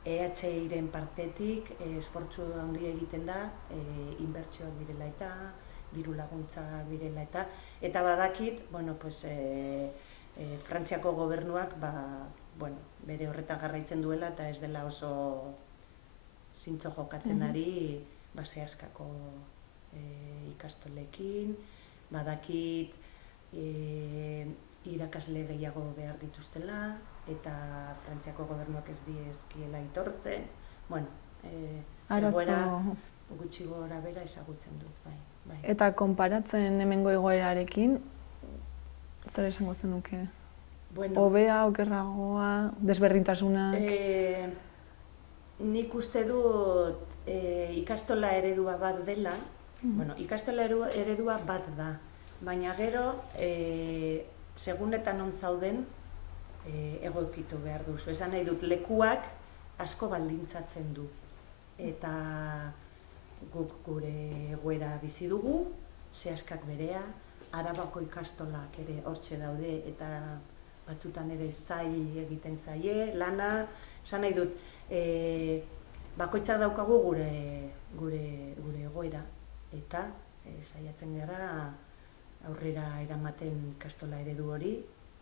EH-iren partetik esfortzu handia egiten da, inbertsioak direla eta, diru laguntzak direla eta badakit, Frantziako gobernuak bere horretan jarraitzen duela eta ez dela oso zintzo jokatzen ari zehazkako ikastolekin, badakit irakasle gehiago behar dituztela, eta Frantziako gobernuak ez dizkiela aitortzen. Egoera gutxi gora bera ezagutzen dut, bai. Eta konparatzen hemengo egoerarekin, zer esango zenuke? Hobea, okerragoa, desberdintasunak? Nik uste dut ikastola eredua bat dela, ikastola eredua bat da, baina gero, segunetan non zauden, egokitu behar duzu. Esan nahi dut, lekuak asko baldintzatzen du. Eta guk gure egoera bizi dugu, zehazkak berea, Arabako ikastolak ere hortxe daude, eta batzutan ere zail egiten zaie, lana, esan nahi dut, bakoitzak daukagu gure egoera, eta saiatzen gara aurrera eramaten ikastola eredu hori,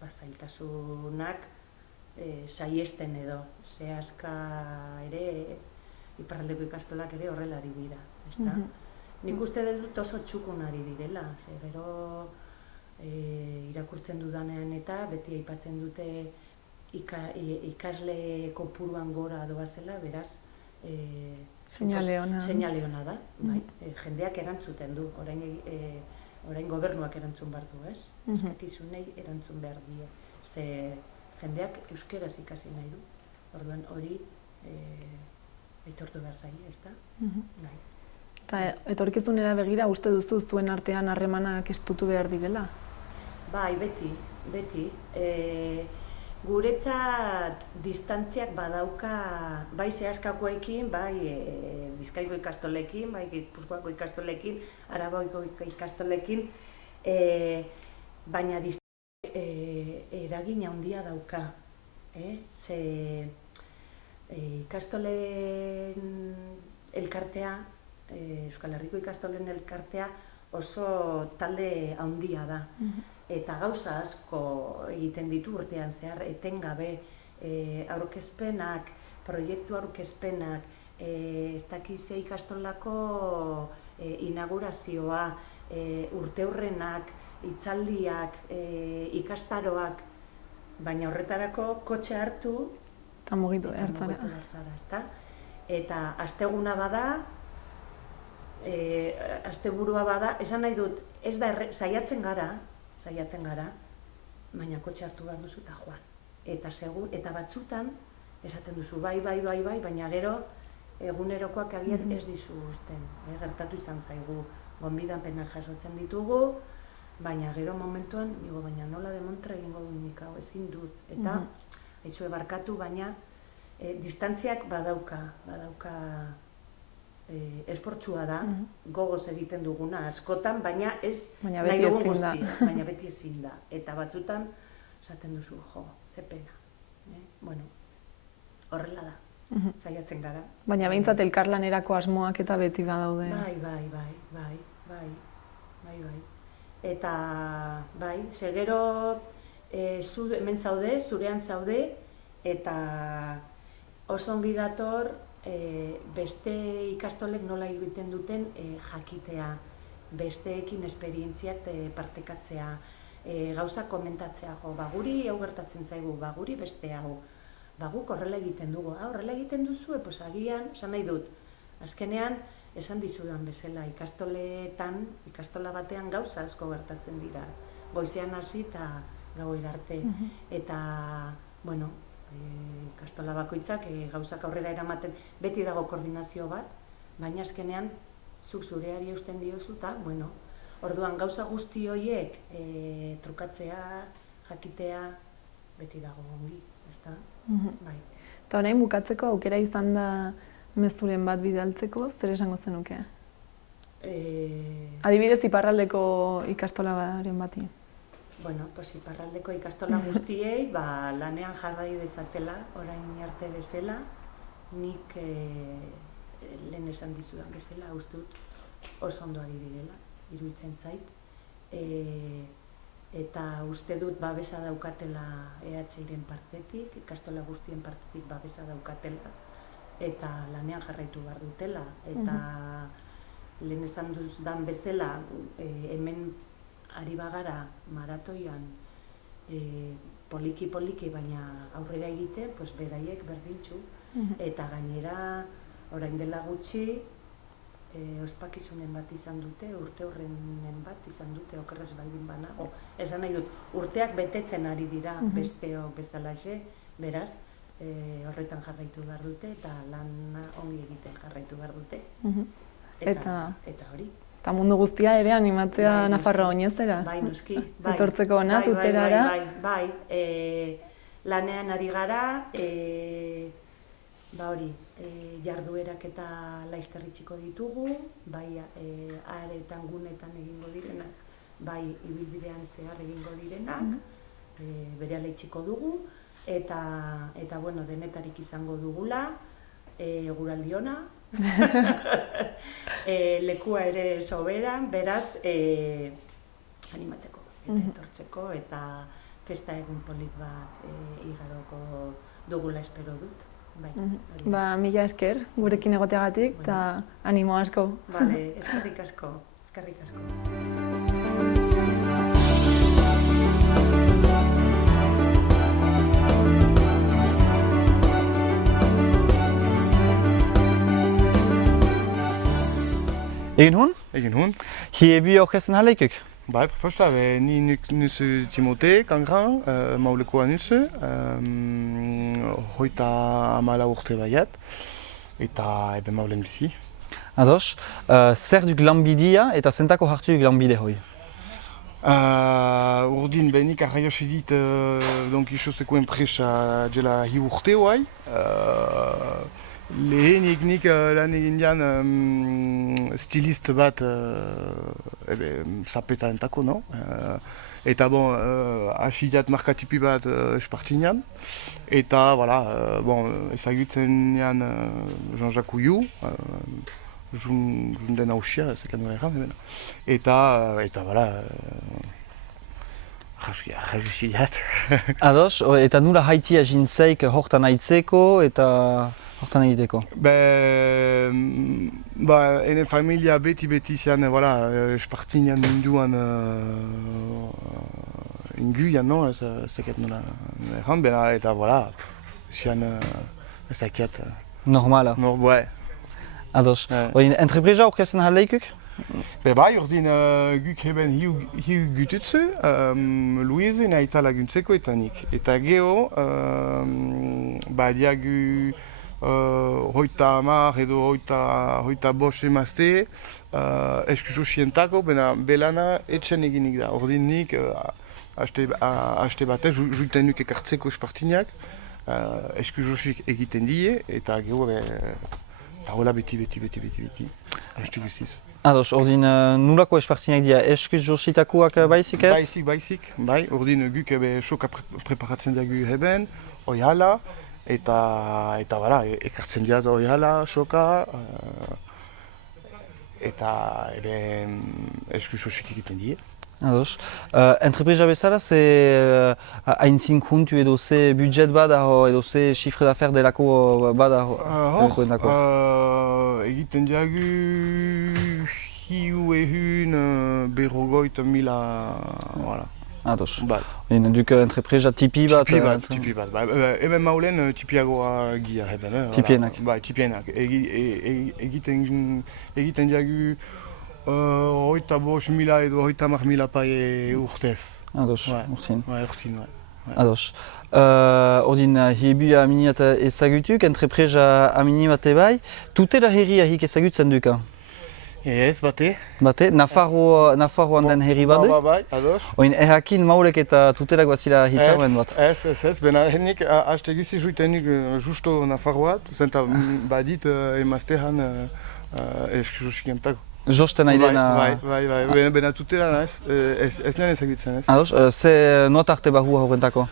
zailtasunak saiesten edo, zehazka ere, iparraldeko ikastolak ere horrelari dira, ezta? Nik uste dut oso txukun ari direla, gero irakurtzen dudanean eta beti aipatzen dute ikasle kopuruan gora doazela, beraz, seinale ona da, jendeak erantzuten du, orain gobernuak erantzun behar du, ez? Eskakizunei erantzun behar die, ze jendeak euskeraz ikasi nahi du, orduan hori aitortu behar zaie, ez da? Eta etorkizunera begira uste duzu zuen artean harremanak estutu behar direla? Bai, beti. beti. Guretzat distantziak badauka bai zehaskakoekin, bai Bizkaiko ikastolekin, bai Gipuzkoako ikastolekin, Aragoiko ikastolekin, baina eragin handia dauka. Ze ikastolen elkartea, Euskal Herriko ikastolen elkartea oso talde handia da. Eta gauza asko egiten ditu urtean zehar, etengabe aurkezpenak, proiektu aurkezpenak, ez dakize ikastolako inaugurazioa, urteurrenak, hitzaldiak, ikastaroak, baina horretarako kotxe hartu eta mugitu behar zara. Eta asteguna bada, asteburua bada, esan nahi dut, ez da saiatzen gara, baina kotxe hartu behar duzu eta joan. Eta batzutan, esaten duzu bai, baina gero egunerokoak agian ez dizu uzten. Gertatu izan zaigu, gonbidapenak jasotzen ditugu, baina gero momentuan, baina nola demontra egingo du nik hau, ezin dut. Eta, haitzu barkatu, baina distantziak badauka esfortzua da, gogoz egiten duguna askotan, baina ez nahi dugun guztia, baina beti ezin da. Eta batzutan, esaten duzu, ze pena. Bueno, horrela da, saiatzen gara. Baina behintzat elkarlanerako asmoak eta beti badaude. Bai. Eta, bai, segero hemen zaude, zurean zaude, eta oso ongi dator beste ikastolek nola egiten duten jakitea, besteekin esperientziak partekatzea, gauzak komentatzea, guri hau gertatzen zaigu, guri beste hau, guk horrela egiten dugu, horrela egiten duzu, agian, esan nahi dut, azkenean, esan dizudan bezala, ikastola batean gauza asko gertatzen dira, goizean hasi eta gauera arte, eta, bueno, ikastola bakoitzak gauzak aurrera eramaten, beti dago koordinazio bat, baina azkenean zuk zureari eusten diozu eta, bueno, orduan gauza guzti horiek trukatzea, jakitea, beti dago ongi, ezta? Bai. Eta orain bukatzeko aukera izan da mezuren bat bidaltzeko, zer esango zenuke? Adibidez iparraldeko ikastolaren bati. Bueno, iparraldeko ikastola guztiei lanean jarrai dezatela, orain arte bezala, nik lehen esan dizudan bezala, uste dut oso ondo ari direla, iruditzen zait. Eta uste dut babesa daukatela EH-ren partetik, ikastola guztien partetik babesa daukatela, eta lanean jarraitu behar dutela. Eta lehen esan dudan bezala, hemen ari bagara maratoian poliki, baina aurrera egiten, beraiek berdintxu. Eta gainera, orain dela gutxi, ospakizunen bat izan dute, urteurrenen bat izan dute, okerrez baldin banago. Esan nahi dut, urteak betetzen ari dira besteok bezalaxe, beraz, horretan jarraitu behar dute, eta lana ongi egiten jarraitu behar dute. Eta hori. Eta mundu guztia ere animatzea Nafarroa oinezera. Bai, nuski. Etortzeko ona, tuterara. Bai, lanean ari gara, hori, jarduerak eta laizterritxiko ditugu, bai, aretan gunetan egingo direnak, bai, ibilbidean zehar egingo direnak, berehala itxiko dugu, eta bueno, denetarik izango dugula, eguraldi ona, lekua ere soberan, beraz, animatzeko eta etortzeko, eta festa egun polit bat igaroko dugula espero dut. Mila esker, gurekin egoteagatik, eta animo asko. Bale, eskerrik asko. Egin hun? Egin hun. Hiebi aurkezten haleikuk? Bai, profesor, ni nuzu Timote, Kangran, maulekoa nuzu, 34 urte baiat, eta eben maulen bizi. Ados, zer duk lanbidea eta zentako hartu duk lanbide hoi? Urdin benik arraiosi dit donc isozeko enpresa dela hi urte hoai. Lehenik nik lan egin dian stilist bat zapetanetako, no? Eta bon, hasi diat markatipi bat espartinean. Eta, voilà, bon, ezagutzen nian Jean-Jacques Ouillou, junden hausia, zekan duen erran, eta, voilà, jajusi diat. Ados, eta nula haitia jintzeik hortan aitzeko eta hortan egiteko? Ene familia beti zian, voilà, espartinean munduan inguian, no? Ez dakit nola erran, eta, voilà, zian, ez dakit. Normala? Ouais. Ados. Entrepresa aurkezen jaleikuk? Bai, ordin guk heben hiu gututzu, Louise naita laguntzeko eta nik. Eta geho, diagu hoita hamar edo hoita bost emazte eskusosientako, belana etxen eginik da. Ordin nik haste batez, juiten nuk ekartzeko espartinak, eskusosik egiten die, eta geho, eta hola beti, haste guziz. Ados, ordin nulako espartinak dira, eskuz jositakoak baizik ez? Baizik, bai. Ordin guk soka preparatzen diagu heben, oihala, eta bara, ekartzen diat oihala, soka, eta eskuz josik egiten die. Ados. Entrepresa bezala, ze haintzin kuntu edo ze budget bada edo ze chifre d'affaires delako bada? Egiten diagu hiu ehun berrogoit mila, voilà. Ados. Bai. Duk entrepresa tipi bat? Tipi bat. Eben maulen tipiagoa gia heben. Tipienak? Bai, tipienak. Egiten diagu hoita bost mila edo hoita hamar mila paie urtez. Ados, urtin. Bai, urtin, bai. Ados. Ordin, hiebu aminiat ezagutuk, entrepresa amini bate bai. Tutela herri ahik ezagutzen duka? Ez, bate. Bate? Nafarroan den herri bat du? Bai, ados. Oin, errakin maulek eta tutelak bazila hitzarmen bat? Ez, bena hennik haste guzi juitenik justo Nafarroat, zenta badit emaztean eskuzosikientako. Josten nahi dena? Bai, bena tutela naiz, ez nian ezagutzen ez. Ados, ze notarte bahua horrentako?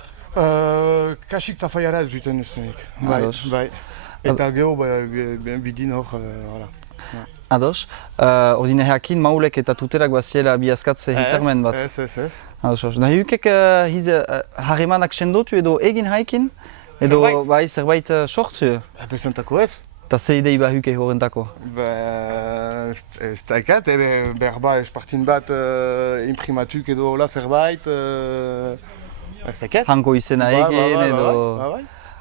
Kasik tafaiara juiten ezenik. Bai. Eta geho bidin hor, hala. Ados, ordin errakin maulek eta tutelak baziela biazkatze hitzarmen bat? Ez. Ados, nahi hukek harremanak sendotu edo egin haikin? Edo bai zerbait sortzu? Bezentako ez. Eta ze idei bahuke horrentako? Ez daikat, berba espartin bat imprimatuk edo hola zerbait, ez daikat. Hanko izena egin edo...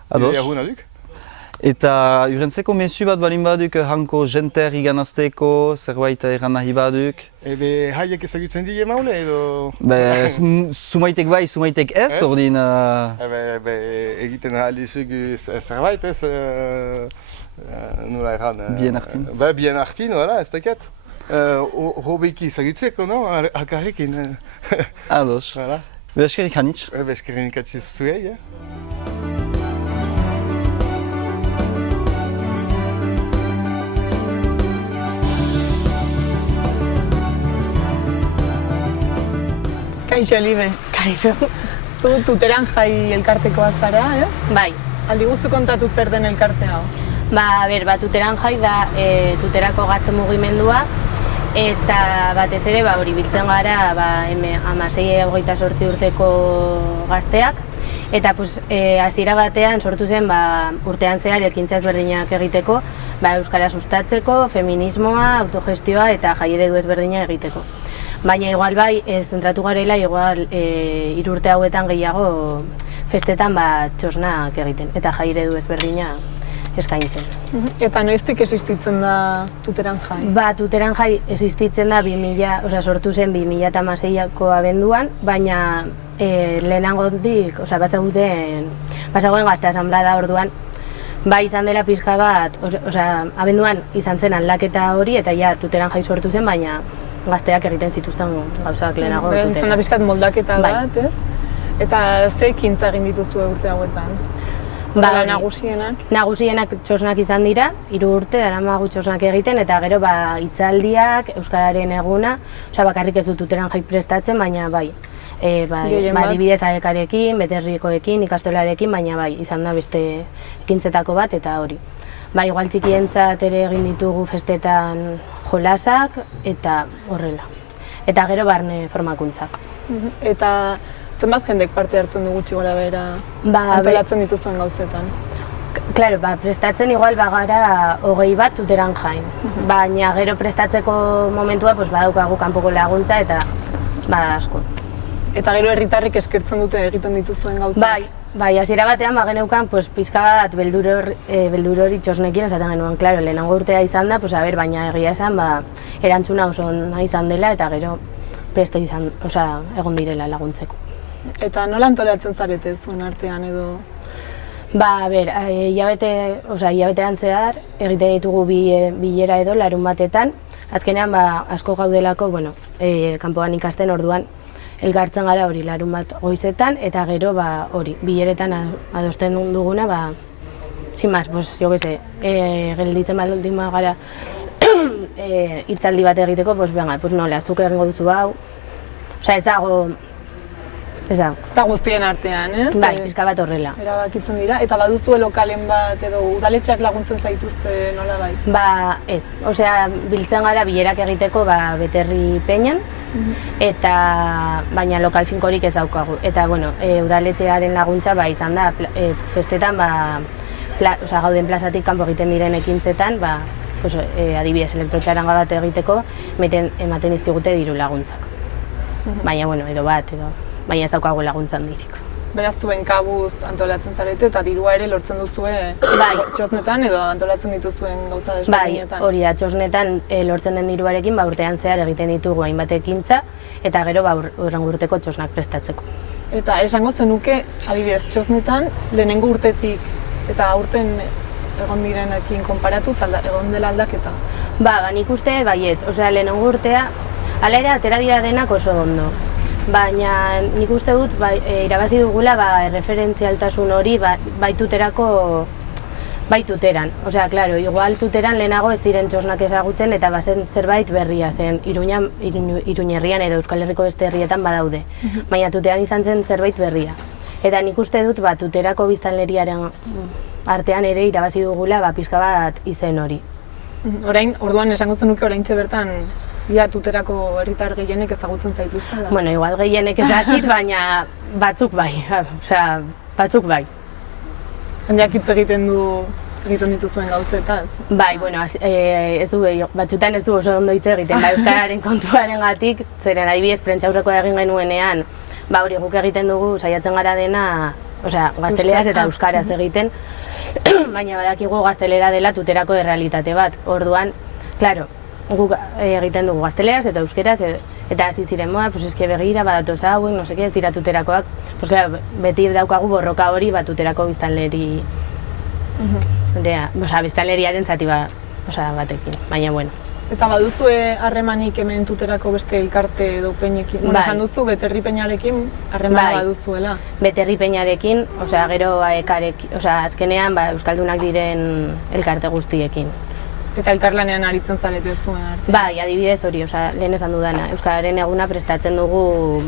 Ados. Aduk. Eta urentzeko mesu bat balin baduk hanko jenter iganazteko, zerbait erran nahi baduk? Haiek ezagutzen die maule edo... Sumaitek bai, sumaitek ez, ordin... Egiten ahaldizuk zerbait ez... Nola erran... Bien artin. Bien artin, voilà, ez dakat. Hobeki ezagutzeko, no? Alkarrekin. Ados. Eskerrik hanitz. Eskerrik hanitz zuei, Kaixo, Libe. Kaixo. Zu tuteran jai elkartekoa zara, eh? Bai. Aldi guztu kontatu zer den elkarte hau? Tuteran jai da tuterako gazte mugimendua eta batez ere hori biltzen gara 16-28 urteko gazteak eta hasiera batean sortu zen urtean zehar ekintza ezberdinak egiteko euskara sustatzeko, feminismoa, autogestioa eta jai eredu ezberdina egiteko. Baina igual zentratu garela, igual 3 urte hauetan gehiago festetan txosnak egiten eta jai eredu ezberdina eskaintzen. Eta noiztik existitzen da tuteran jai? Tuteran jai existitzen da sortu zen 2016ko abenduan, baina lehenangotik, bazagoen gazte asanblada orduan, izan dela pixka bat, abenduan izan zen aldaketa hori eta tuteran jai sortu zen, baina gazteak egiten zituzten gauzak lehenago. Beraz, izan da pixkat moldaketa Bai. bat, ez? Eta ze ekintza egin dituzue urte hauetan? Ba, nagusienak? Nagusienak txosnak izan dira, 3 urte daramagu txosnak egiten, eta gero hitzaldiak, Euskararen eguna, bakarrik ez dut Tuteran Jai prestatzen, baina bai. Adibidez AEK-arekin, Beterrikoekin, ikastolarekin, baina bai, izan da beste ekintzetako bat, eta hori. Igual txikientzat ere egin ditugu festetan jolasak, eta horrela. Eta gero barne formakuntzak. Eta zenbat jendek parte hartzen du gutxi gora bera antolatzen dituzuen gauzetan? Claro, prestatzen igual bagara 20 bat Tuteran Jain. Baina gero prestatzeko momentua badaukagu kanpoko laguntza eta asko. Eta gero herritarrik eskertzen dute egiten dituzuen gauzak? Bai, hasiera batean geneukan pizka bat beldur hori txosnekin esaten genuen, claro, lehenengo urtea izan da, baina egia esan erantzuna oso ona izan dela eta gero presta izan, egon direla laguntzeko. Eta nola antolatzen zarete zuen artean edo? Hilabetean zehar egiten ditugu bilera edo larun batetan. Azkenean asko gaudelako, kanpoan ikasten orduan elkartzen gara hori larun bat goizetan, eta gero hori bileretan adosten duguna, sin más, gelditzen baldin gara hitzaldi bat egiteko, nola, zuk egingo duzu hau, ez dago. Eta guztien artean, ez? Bai, pixka bat horrela. Erabakitzen dira, eta baduzue lokalen bat edo udaletxeak laguntzen zaituzte nola bai? Ez, biltzen gara bilerak egiteko Beterri Peñan, eta baina lokal finkorik ez daukagu. Eta, udaletxearen laguntza izan da, festetan, gauden plazatik kanpo egiten diren ekintzetan, adibidez, elektrotxaranga bat egiteko, ematen dizkigute diru laguntzak. Baina, edo bat, baina ez daukagu laguntzan dirik. Beraz, zuen kabuz antolatzen zarete eta dirua ere lortzen duzue txosnetan edo antolatzen dituzuen gauza desberdinetan? Bai, hori da, txosnetan lortzen den diruarekin urtean zehar egiten ditugu hainbat ekintza eta gero hurrengo urteko txosnak prestatzeko. Eta esango zenuke, adibidez, txosnetan lehenengo urtetik eta aurten egon direnekin konparatuz egon dela aldaketa? Nik uste baietz, lehenengo urtea, hala ere atera dira denak oso ondo. Baina nik uste dut irabazi dugula erreferentzialtasun hori baituterako baituteran. Claro, igual Tuteran lehenago ez ziren txosnak ezagutzen eta bazen zerbait berria zen, Iruñerrian edo Euskal Herriko beste herrietan badaude. Baina Tuteran izan zen zerbait berria. Eta nik uste dut Tuterako biztanleriaren artean ere irabazi dugula pixka bat izen hori. Orduan esango zenuke oraintxe bertan Tuterako herritar gehienek ezagutzen zaituztela? Igual gehienek ezakit, baina batzuk bai, batzuk bai. Handiak hitz egiten dituzuen gauzetaz? Bai, batzutan ez du oso ondo hitz egiten, Euskararen kontuaren gatik, zeren adibidez prentsaurrekoa egin genuenean, hori guk egiten dugu, saiatzen gara dena, gazteleraz eta euskaraz egiten, baina badakigu gaztelera dela Tuterako errealitate bat, orduan, klaro, guk egiten dugu gazteleraz eta euskeraz, eta hasi ziren eske begira, badatoz hauen, ez dira Tuterakoak, beti daukagu borroka hori Tuterako biztanleri, biztanleriaren zati batekin, baina bueno. Eta baduzue harremanik hemen Tuterako beste elkarte edo peñekin? Esan duzu, Beterri Peñarekin harremana baduzuela? Beterri Peñarekin, gero AEK-arekin, azkenean euskaldunak diren elkarte guztiekin. Eta elkarlanean aritzen zarete zuen arte? Bai, adibidez hori, lehen esan dudana. Euskararen eguna prestatzen dugu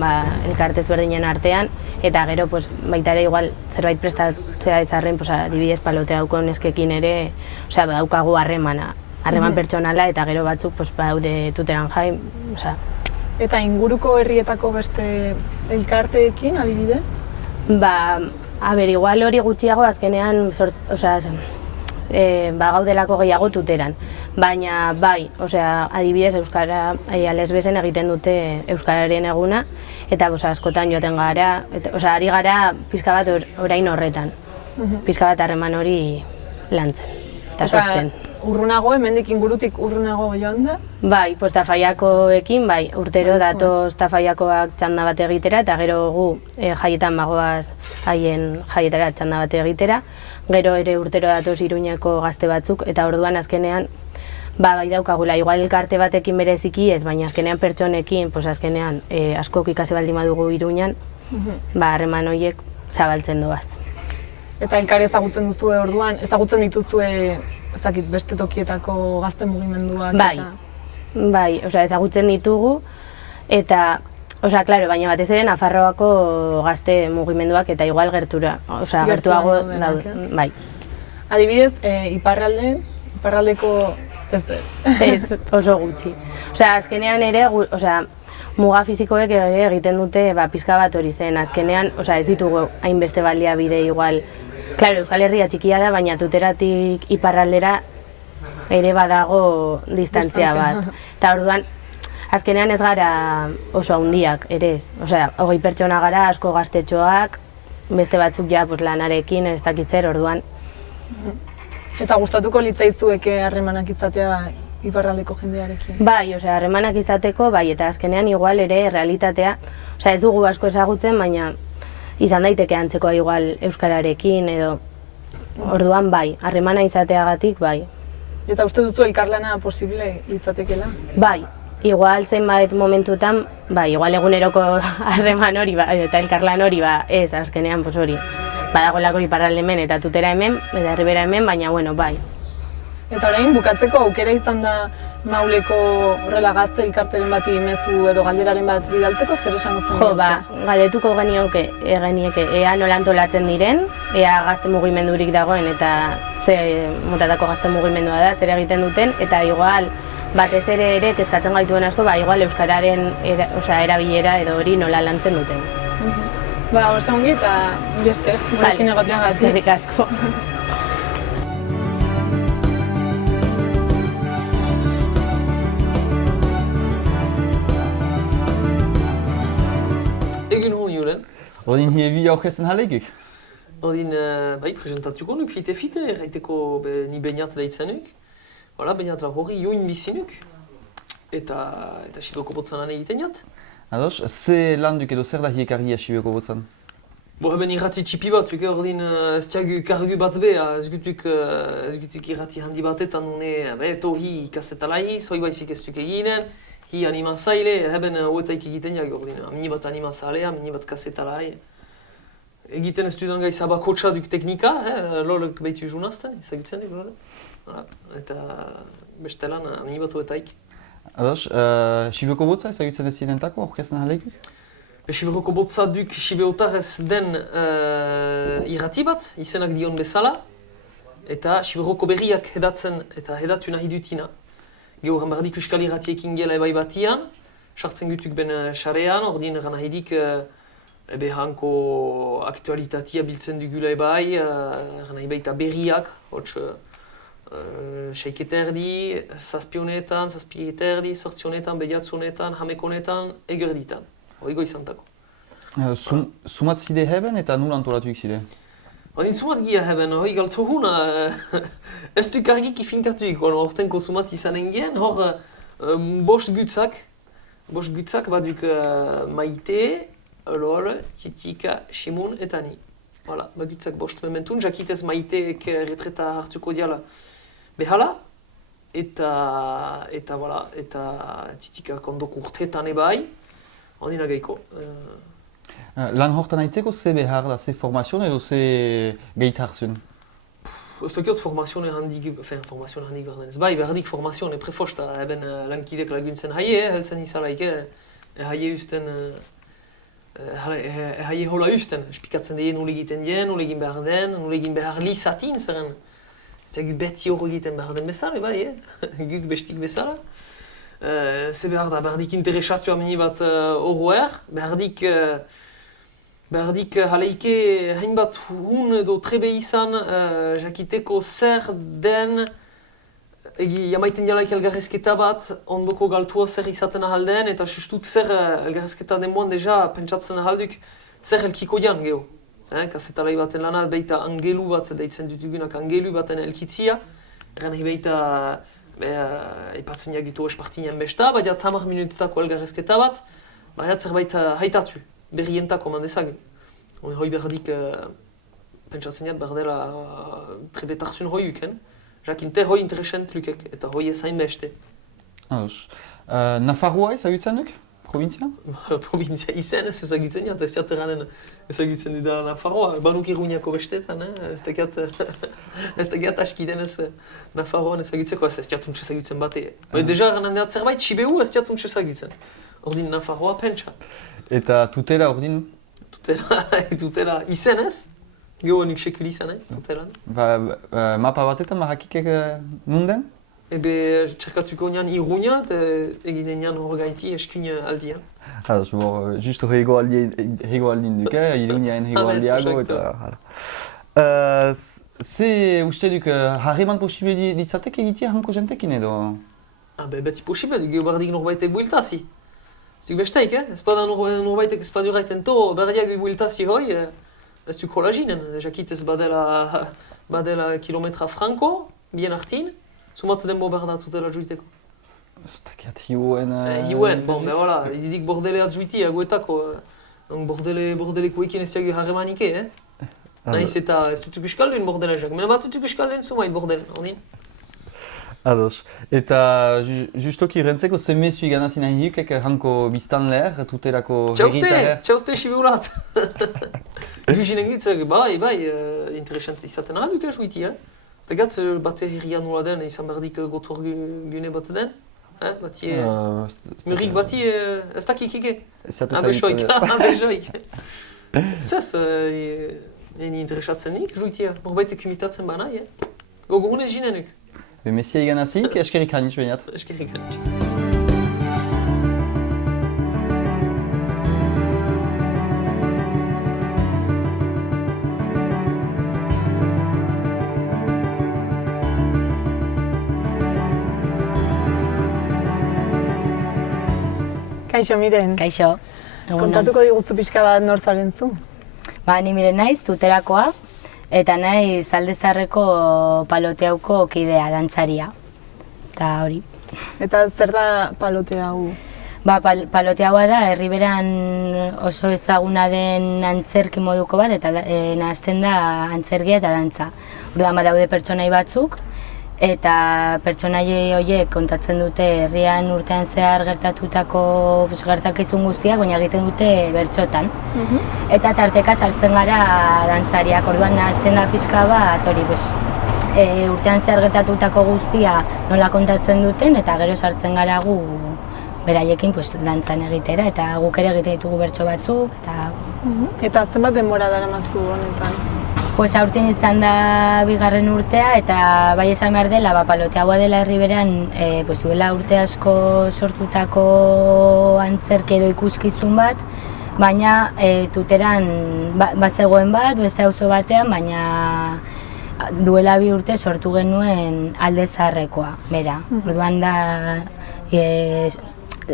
elkarte ezberdinen artean, eta gero baita ere igual zerbait prestatzea ezarren, adibidez palote hauko neskekin ere, badaukagu harreman pertsonala, eta gero batzuk badaude Tuteran Jai. Eta inguruko herrietako beste elkarteekin, adibidez? Igual hori gutxiago azkenean, gaudelako gehiago Tuteran, baina bai, adibidez Euskara Lesbesen egiten dute Euskararen eguna, eta askotan joaten gara, ari gara pixka bat orain horretan, pixka bat harreman hori lantzen eta sortzen. Urrunago, hemendik ingurutik urrunago joan da? Bai, Tafaiakoekin, urtero datoz Tafaiakoak txanda bat egitera, eta gero gu jaietan bagoaz haien jaietara txanda bat egitera. Gero ere urtero datoz Iruñeko gazte batzuk, eta orduan azkenean bai daukagula, igual elkarte batekin bereziki ez, baina azkenean pertsonekin, pues azkenean askok ikasi baldin badugu Iruñan, harreman horiek zabaltzen doaz. Eta elkar ezagutzen duzue orduan, ezagutzen dituzue ezakit beste tokietako gazte mugimenduak? Bai, ezagutzen ditugu, eta, claro, baina batez ere Nafarroako gazte mugimenduak eta igual gertuago daude, bai. Adibidez, iparraldeko ez oso gutxi. Azkenean ere, muga fisikoek egiten dute pizka bat hori zen. Azkenean, ez ditugu hainbeste baliabide igual. Claro, Euskal Herria txikia da, baina Tuteratik iparraldera ere badago distantzia bat. Eta orduan, azkenean ez gara oso handiak ere ez. 20 pertsona gara, asko gaztetxoak, beste batzuk ja lanarekin, ez dakit zer, orduan. Eta gustatuko litzaizueke harremanak izatea iparraldeko jendearekin? Bai, harremanak izateko, bai, eta azkenean igual ere realitatea, ez dugu asko ezagutzen, baina izan daiteke antzekoa igual euskararekin edo, orduan bai, harremana izateagatik bai. Eta uste duzu elkarlana posible litzatekeela? Bai, igual zenbait momentutan, bai, igual eguneroko harreman hori eta elkarlan hori ez, azkenean hori. Badagolako iparralde hemen eta Tutera hemen, eta Herribera hemen, baina bai. Eta orain, bukatzeko aukera izan da Mauleko horrela gazte elkarteren bati mezu edo galderaren bat bidaltzeko, zer esan zen? Galdetuko genieke ea nola antolatzen diren, ea gazte mugimendurik dagoen eta ze motatako gazte mugimendua da, zer egiten duten, eta igual batez ere kezkatzen gaituen asko, igual euskararen erabilera edo hori nola lantzen duten. Oso ongi eta mila esker, gurekin egoteagatik. Eskerrik asko. Egun hon, Julen. Odin hievi aurkezen halegik? Odin, presentatuko nuk fite, erraiteko ni beinat deitzen nuk. Beinat hori join bizinuk. Eta Sibeko botzanan egiten jat. Ados, ze lan duk edo zer da hiekarria Sibeko botzan? Heben irrati txipi bat, ordin ez tiagu kargu bat beha, ez gutuk irrati handi batetan tohi ikasetalai, hoi baizik ez duk eginen, hi animazaile, heben huetaik egiten jak, ordin, mini bat animazalea, mini bat kasetalai. Egiten ez dudan gaiza bakotxa duk teknika, lolek behitu junazten, ezagutzen duk, lolek. Eta bestelan, mini bat huetaik. Ados, Sibeko botza ezagutzen ez zidentako aurkezen halegik? Sibeko botza duk Sibeotarrez den irrati bat, izenak dion bezala, eta Sibeko berriak hedatzen eta hedatu nahi dutina. Gero hambardik euskal irratiekin gela ebai batian, sartzen gutuk ben xarean, ordin eran nahidik hanko aktualitatea biltzen dugula ebai, eran nahi baita berriak, hotz seiketerdi, zazpionetan, zazpieterdi, sortzionetan, bediatzonetan, hamekonetan, egerditan. Oigo izantako. Sumatzide heben eta nula antolatuik zide? Odin sumat gia heben, hoi galtzuhuna, ez duk argik ifinkatuik, ortenko sumat izanen gen, hor bost gutzak baduk Maite, Lol, Titika, Simun eta ni. Hala, bagutzak bost mementun, jakitez Maiteek retreta hartuko diala behala, eta Titika kondok urtetan ebai, ondina geiko. Lan hortan haitzeko ze behar da, ze formazioan edo ze gehit hartzun? Ez tokiot formazioan handik behar denez. Behardik formazioan prefosta, eben lankidek laguntzen haie, heltzen izalaik, haie usten, haie hola usten. Espikatzen dien nule egiten dien, nule egin behar den, nule egin behar lizatin, zeren. Ez egu beti hor egiten behar den bezala, guk bestik bezala. Ze behar da, behardik interesatu amini bat horroer, behardik haleike hainbat hun edo trebe izan jakiteko zer den jamaiten jalaik elgarrezketa bat ondoko galtua zer izaten ahalden eta sustut zer elgarrezketa denboan deja pentsatzen ahalduk zer elkiko jan geho. Kasetalai baten lana beita angelu bat deitzen dutugunak angelu baten elkitzia. Eran beita ipatzen jagitu espartinen besta, baina 10 minutetako elgarrezketa bat, baina zerbait haitatu, berrientako mandezage. Hoi berdik pentsatzen jat berdela trebetarzun hoi uken, jakinte hoi interesant lukek, eta hoi ezain beste. Ados. Nafarroa ezagutzen duk? Provintzia? Provintzia izen ez ezagutzen, eta ez jaterranen ezagutzen dudala Nafarroa. Banuk Iruñako bestetan, ez tegiat aski denez Nafarroan ezagutzeko, ez jatuntz ezagutzen bate. Deja eranen deat zerbait, Sibeu ez jatuntz ezagutzen. Ordin Nafarroa pentsa. Eta tutela ordin? Tutela izen ez? Gero nik sekul izan, tutelan. Mapa batetan marrakikek nunden? Ebe txerkatuko nian Iruña eta eginen nian hor gaiti eskuin aldian. Ados, justo hego aldin duk, Iruñaen hego aldiago eta... Ze uste duk, harreman posible ditzatek egitea hanko jentekin edo? Beti posible, gero bardik norbaitek builtazi. Ez duk besteik, ez bada norbaitek ez badu gaiten to, berdiak builtazi hoi, ez duk holaginen, jakit ez badela kilometra franco, bien artin, sumat denbo berda tutela juiteko. Ez dakiat hiuen... Hiuen, bon, voilà, idik bordeleat juiti agoetako. Bordeleko ez diagu harremanike, Naiz eta ez dutuk euskaldun bordelajak, mena bat dutuk euskaldun zumait bordelen, ordin? Ados. Eta justoki rentzeko ze mesu iganazin nahi hukek hanko biztanler, tutelako herritarer? Txauste sibeulat! Egusinen gitzak, bai, interesant izaten ahal duka juiti, Eta gat bate herria nola den, izan berdik gotor gune bat den? Batie... Murik batie... ez dakik ike? Besoik, besoik. Zez, eni interesatzen nik juitia, norbaitek imitatzen bana, gogo hunez jinenek. Mesia iganazik, eskerik hanitz bainat. Eskerik hanitz. Kaixo, Miren. Kaixo. Kontatuko diguzu pixka bat nor zaren zu? Ni Miren naiz, tuterakoa, eta naiz Aldezarreko paloteauko kidea, dantzaria. Eta hori. Eta zer da palote hau? Paloteaua da, herriberan oso ezaguna den antzerki moduko bat, eta nahazten da antzerkia eta dantza. Orduan badaude pertsonai batzuk, eta pertsonaie horiek kontatzen dute herrian urtean zehar gertatutako gertakizun guztiak, baina egiten dute bertsotan. Eta tarteka sartzen gara dantzariak, orduan nahazten da pixka bat, hori, urtean zehar gertatutako guztia nola kontatzen duten, eta gero sartzen gara gu beraiekin dantzan egitera, eta guk ere egite ditugu bertso batzuk, Eta zenbat denbora daramazu honetan? Aurten izan da bigarren urtea, eta bai esan behar dela, paloteaua dela herriberan duela urte asko sortutako antzerki edo ikuskizun bat, baina tuteran bazegoen bat, beste auzo batean, baina duela 2 urte sortu genuen Aldezarrekoa, bera. Orduan da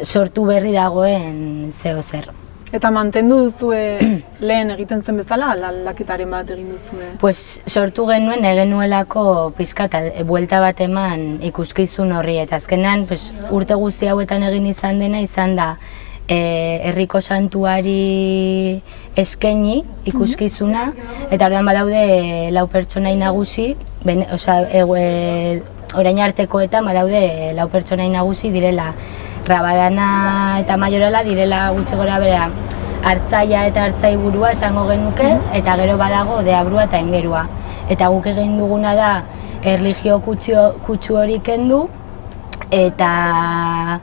sortu berri dagoen zeo zer. Eta mantendu duzue lehen egiten zen bezala, aldaketaren bat egin duzue? Sortu genuen egenuelako pizkat buelta bat eman ikuskizun horri, eta azkenan urte guzti hauetan egin izan dena izan da herriko santuari eskaini ikuskizuna, eta orduan badaude 4 pertsonai nagusi, orain artekoetan badaude 4 pertsonai nagusi direla Rabadana eta Maiorala direla gutxi gora bera hartzaia eta hartzaiburua esango genuke, eta gero badago deabrua eta ingerua. Eta guk egin duguna da erlijio kutsu hori kendu, eta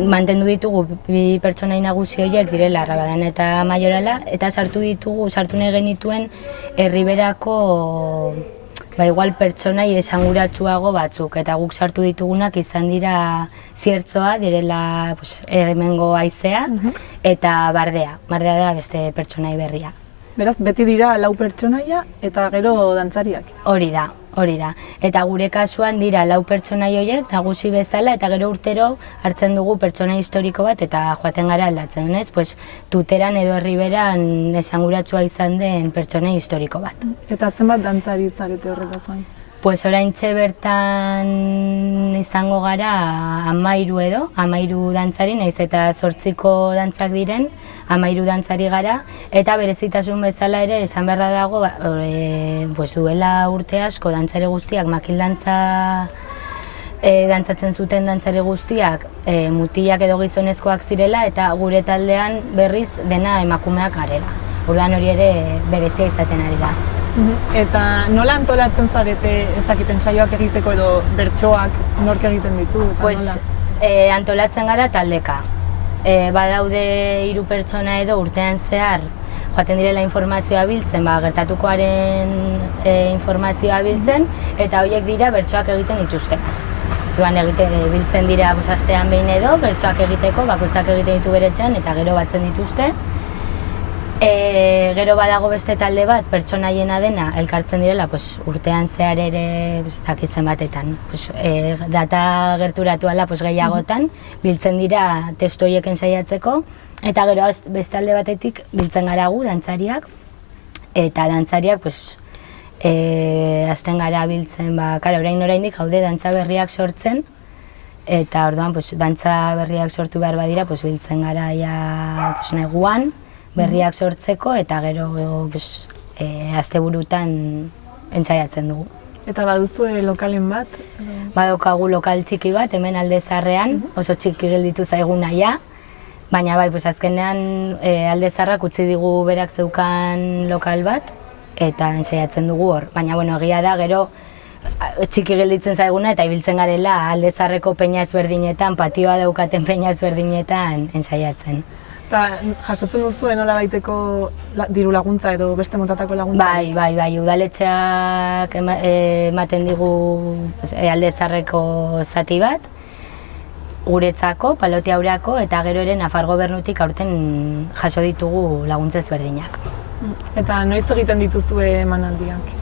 mantendu ditugu 2 pertsonai nagusi horiek direla Rabadana eta Maiorala, eta sartu nahi genituen herriberako igual pertsonai esanguratsuago batzuk, eta guk sartu ditugunak izan dira Ziertzoa, direla hemengo haizea, eta Bardea. Bardea da beste pertsonai berria. Beraz, beti dira 4 pertsonaia eta gero dantzariak? Hori da. Eta gure kasuan dira 4 pertsonai horiek nagusi bezala, eta gero urtero hartzen dugu pertsonai historiko bat eta joaten gara aldatzen, tuteran edo herriberan esanguratsua izan den pertsonai historiko bat. Eta zenbat dantzari zarete horretaz gain? Pues oraintxe bertan izango gara 13 dantzari, nahiz eta 8 dantzak diren, 13 dantzari gara, eta berezitasun bezala ere esan beharra dago, duela urte asko dantzari guztiak, makildantza dantzatzen zuten dantzari guztiak mutilak edo gizonezkoak zirela, eta gure taldean berriz dena emakumeak garela. Orduan hori ere berezia izaten ari da. Eta nola antolatzen zarete ezakiten saioak egiteko edo bertsoak nork egiten ditu? Pues, antolatzen gara taldeka. Badaude 3 pertsona edo urtean zehar joaten direla informazioa biltzen, gertatukoaren informazioa biltzen, eta horiek dira bertsoak egiten dituzten. Duan biltzen dira astean behin edo, bertsoak egiteko, bakoitzak egiten ditu bere etxean, eta gero batzen dituzte. Gero badago beste talde bat, pertsonaiena dena, elkartzen direla urtean zehar ere dakitzen batetan. Data gerturatu ala gehiagotan, biltzen dira testu horiek ensaiatzeko, eta gero beste alde batetik biltzen gara gu, dantzariak, eta dantzariak hasten gara biltzen, oraindik gaude dantza berriak sortzen, eta orduan dantza berriak sortu behar badira, biltzen gara neguan, berriak sortzeko, eta gero asteburutan entzaiatzen dugu. Eta baduzue lokalen bat? Badaukagu lokal txiki bat, hemen Alde Zaharrean, oso txiki gelditu zaigu naia, baina azkenean Alde Zaharrak utzi digu berak zeukan lokal bat, eta entzaiatzen dugu hor. Baina egia da, gero txiki gelditzen zaiguna eta ibiltzen garela Alde Zaharreko peña ezberdinetan, patioa daukaten peña ezberdinetan entzaiatzen. Eta jasotzen duzuen nola baiteko diru laguntza edo beste motatako laguntza? Bai, udaletxeak ematen digu Alde Zaharreko zati bat, guretzako, Palote Aurako, eta gero ere Nafar Gobernutik aurten jaso ditugu laguntza ezberdinak. Eta noiz egiten dituzue emanaldiak?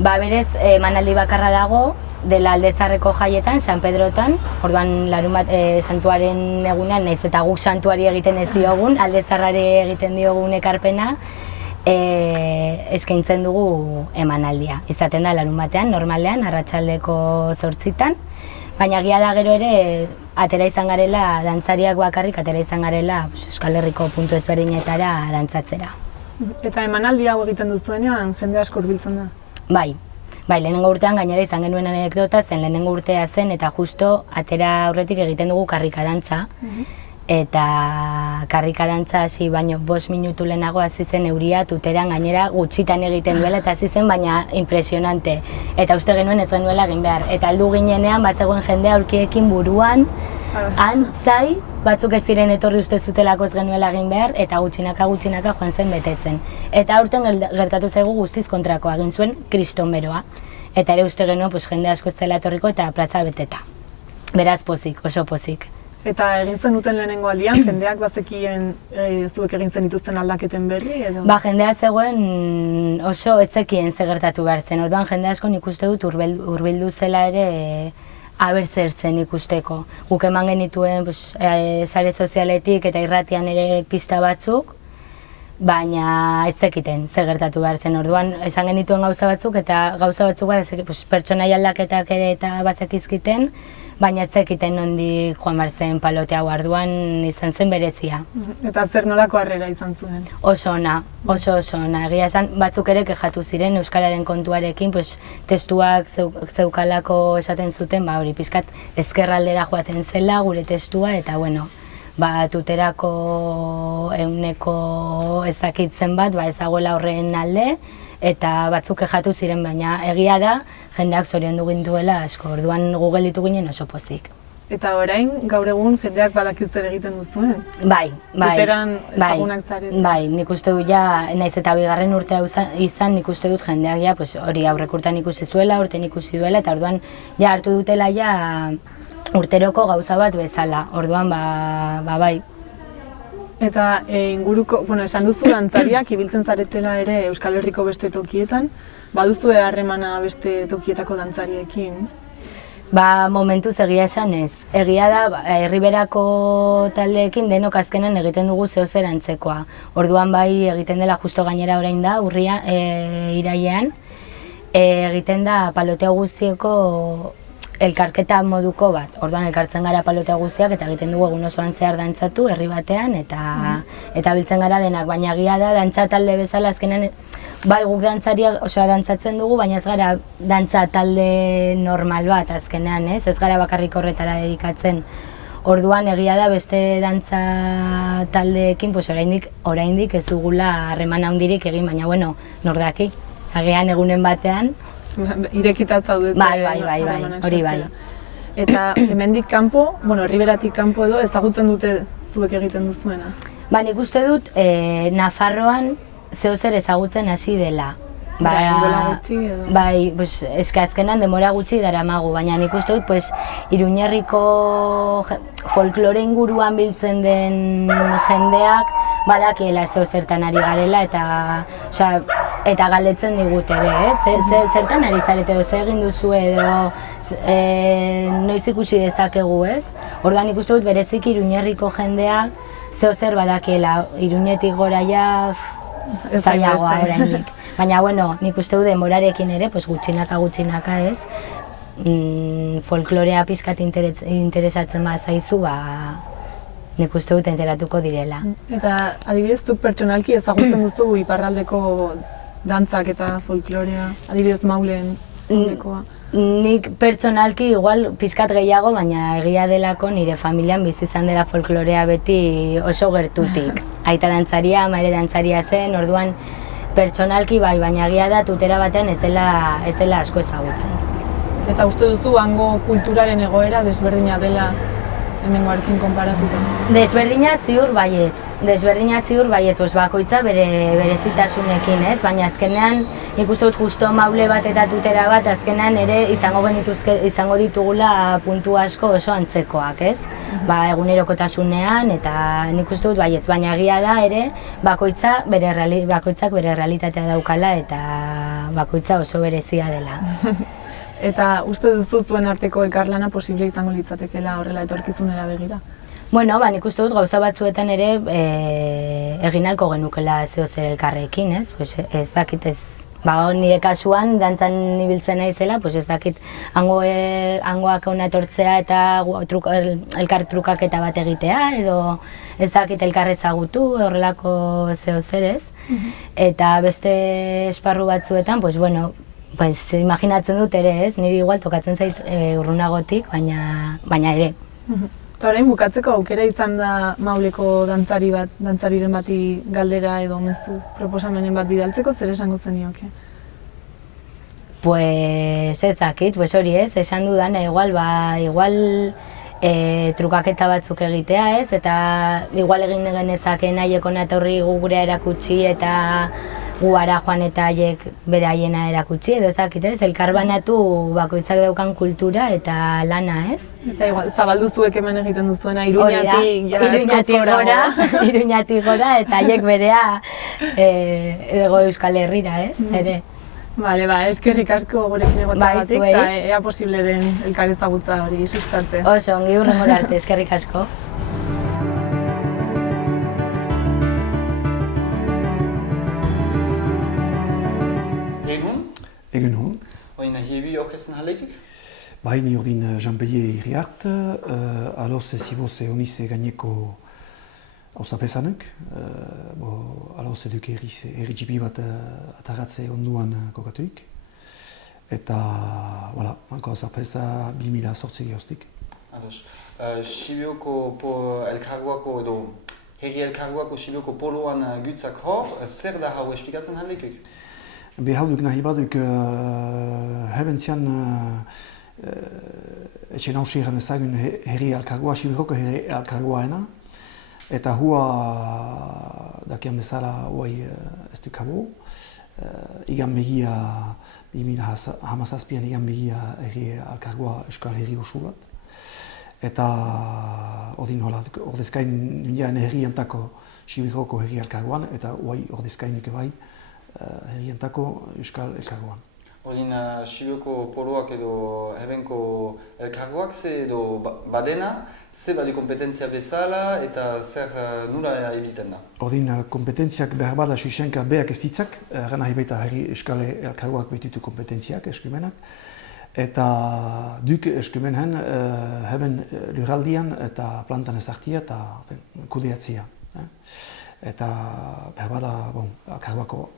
Berez, emanaldi bakarra dago, dela Alde Zaharreko jaietan, San Pedrotan, orduan larunbat santuaren egunean, nahiz eta guk santuari egiten ez diogun, Alde Zaharrari egiten diogun ekarpena, eskaintzen dugu emanaldia. Izaten da larunbatean, normalean, arratsaldeko 8:00, baina egia da gero ere atera izan garela, dantzariak bakarrik atera izan garela Euskal Herriko puntu ezberdinetara dantzatzera. Eta emanaldi hau egiten duzuenean, jende asko hurbiltzen da? Bai, lehenengo urtean gainera izan genuen anekdota zen, lehenengo urtea zen eta justo atera aurretik egiten dugu karrika dantza. Eta karrika dantza hasi baino 5 minutu lehenago hasi zen euria Tuteran gainera gutxitan egiten duela eta hasi zen baina impresionante. Eta uste genuen ez genuela egin behar. Eta heldu ginenean bazegoen jendea aulkiekin buruan, antzai, batzuk ez ziren etorri uste zutelako ez genuela egin behar, eta gutxinaka joan zen betetzen. Eta aurten gertatu zaigu guztiz kontrakoa, egin zuen kriston beroa. Eta ere uste genuen jende asko ez zela etorriko eta plaza beteta. Beraz pozik, oso pozik. Eta egin zen duten lehenengo aldian, jendeak bazekien zuek egin zen dituzten aldaketen berri edo? Jendea zegoen oso ez zekien ze gertatu behar zen. Orduan jende asko nik uste dut hurbildu zela ere aber zer zen ikusteko. Guk eman genituen sare sozialetik eta irratian ere pista batzuk, baina ez zekiten ze gertatu behar zen. Orduan esan genituen gauza batzuk eta gauza batzuk pertsonai aldaketak ere eta batzekizkiten, baina ez zekiten nondik joan behar zen Palote hau, orduan izan zen berezia. Eta zer nolako harrera izan zuen? Oso ona, oso ona. Egia esan batzuk ere kexatu ziren Euskararen kontuarekin, testuak zeukalako esaten zuten, hori pizkat ezkerraldera joaten zela gure testua, eta Tuterako ehuneko ezakitzen bat, ez dagoela horren alde, eta batzuk kexatu ziren, baina egia da, jendeak zoriondu gintuela asko, orduan gu gelditu ginen oso pozik. Eta orain, gaur egun, jendeak badakitzer egiten duzuen? Bai. Tuteran ezagunak zarete? Bai, nik uste dut naiz eta 2. urtea izan, nik uste dut jendeak hori aurrek urtean ikusi zuela, urtean ikusi duela, eta orduan hartu dutela urteroko gauza bat bezala, orduan bai. Eta inguruko, esan duzu dantzariak ibiltzen zaretela ere Euskal Herriko beste tokietan, baduzu harremana beste tokietako dantzariekin? Momentuz egia esan ez. Egia da, herriberako taldeekin denok azkenan egiten dugu zehozer antzekoa. Orduan bai egiten dela justo gainera orain da, irailean, egiten da palotea guztieko elkarketa moduko bat. Orduan elkartzen gara palotea guztiak eta egiten dugu egun osoan zehar dantzatu herri batean eta biltzen gara denak, baina egia da dantza talde bezala azkenan bai guk dantzatzen dugu, baina ez gara dantza talde normal bat azkenean, ez gara bakarrik horretara dedikatzen. Orduan egia da beste dantza taldeekin oraindik ez dugula harreman handirik egin, baina bueno, nordaki, agian egunen batean. Irekitat zaudete. Bai, hori bai. Eta hemendik kanpo, herriberatik kanpo edo ezagutzen dute zuek egiten duzuena? Ba, nik uste dut Nafarroan zeozer ezagutzen hasi dela. Dola gutxi edo? Bai, azkenan denbora gutxi daramagu, baina nik uste dut Iruñerriko folklore inguruan biltzen den jendeak badakiela zertan ari garela eta galdetzen digute ere, zertan ari zarete edo, zer egin duzu edo noiz ikusi dezakegu, ez? Orduan nik uste dut bereziki Iruñerriko jendeak zeozer badakiela, Iruñetik gora ja zailagoa orainik. Baina, nik uste dut denborarekin ere, gutxinaka ez, folklorea pixkat interesatzen zaizu, nik uste dut enteratuko direla. Eta adibidez, zuk pertsonalki ezagutzen duzu iparraldeko dantzak eta folklorea, adibidez maulekoa? Nik pertsonalki igual pixkat gehiago, baina egia delako nire familian bizi izan dela folklorea beti oso gertutik. Aita dantzaria, ama ere dantzaria zen, orduan pertsonalki bai, baina egia da tutera batean ez dela asko ezagutzen. Eta uste duzu hango kulturaren egoera desberdina dela hemengoarekin konparatuta? Desberdina ziur baietz, bakoitza berezitasunekin, ez? Baina azkenean nik uste dut justo maule bat eta tutera bat azkenean ere izango ditugula puntu asko oso antzekoak, ez? Egunerokotasunean eta nik uste dut baietz, baina egia da ere bakoitzak bere realitatea daukala eta bakoitza oso berezia dela. Eta uste duzu zuen arteko elkarlana posible izango litzatekeela horrela etorkizunera begira? Nik uste dut gauza batzuetan ere egin ahalko genukela zeozer elkarrekin, ez? Ez dakit ez. Nire kasuan, dantzan ibiltzen naizela, ez dakit hangoak hona etortzea eta elkar trukaketa bat egitea, edo ez dakit elkar ezagutu horrelako zeozer, ez? Eta beste esparru batzuetan, imaginatzen dut ere, ez? Niri igual tokatzen zait urrunagotik, baina ere. Eta orain bukatzeko aukera izan da mauleko dantzariren bati galdera edo mezu proposamenen bat bidaltzeko, zer esango zenioke? Ez dakit, hori ez, esan dudana, igual trukaketa batzuk egitea, ez? Eta igual egin genezake nahiek hona etorri gugurea erakutsi eta gu ara joan eta haiek bere haiena erakutsi, edo ez dakit, ez? Elkarbanatu bakoitzak daukan kultura eta lana, ez? Eta igual, zabaldu zuek hemen egiten duzuena, Iruñatik gora eta haiek berea Hego Euskal Herrira, ez? Ere. Bale, eskerrik asko gurekin egoteagatik, eta ea posible den elkar ezagutza hori sustatzea. Oso, ongi hurrengora arte, eskerrik asko. Egun hon. Oin nahi orkesten halekik? Bai, ni ordin Jean-Pellier Iriart, aloz ziboze honize gaineko hauzapezanek. Aloz eduk erritxipi bat ataratze onduan kokatuik. Eta, voilà, hanko hauzapeza 2000 sortzi gehoztik. Ados. Sibioko elkargoako edo herri elkargoako Sibioko poloan gutzak hor, zer da hau esplikatzen halekik? Behauduk nahi baduk hebentzian etxe nausiaren ezagun herri elkargoa, Sibiroko herri elkargoaena. Eta hua dakian bezala huai ez dukabo. Igan begia, 2017an igan begia herri elkargoa Euskal Herri osu bat. Eta ordezkain nundian herrientako Sibiroko herri elkargoan, eta huai ordezkainik bai herrientako Euskal Elkargoan. Ordin, Sibioko poloak edo hebenko elkargoak ze edo badena, ze badi kompetentzia bezala eta zer nula egiten da? Ordin, kompetentziak behar bada suisenka beak ez ditzak, gana hibaita herri euskal elkargoak behititu kompetentziak, eskumenak. Eta duk eskumenen heben lurraldian eta plantan ezartia eta kudeatzia. Eta behar bada elkargoako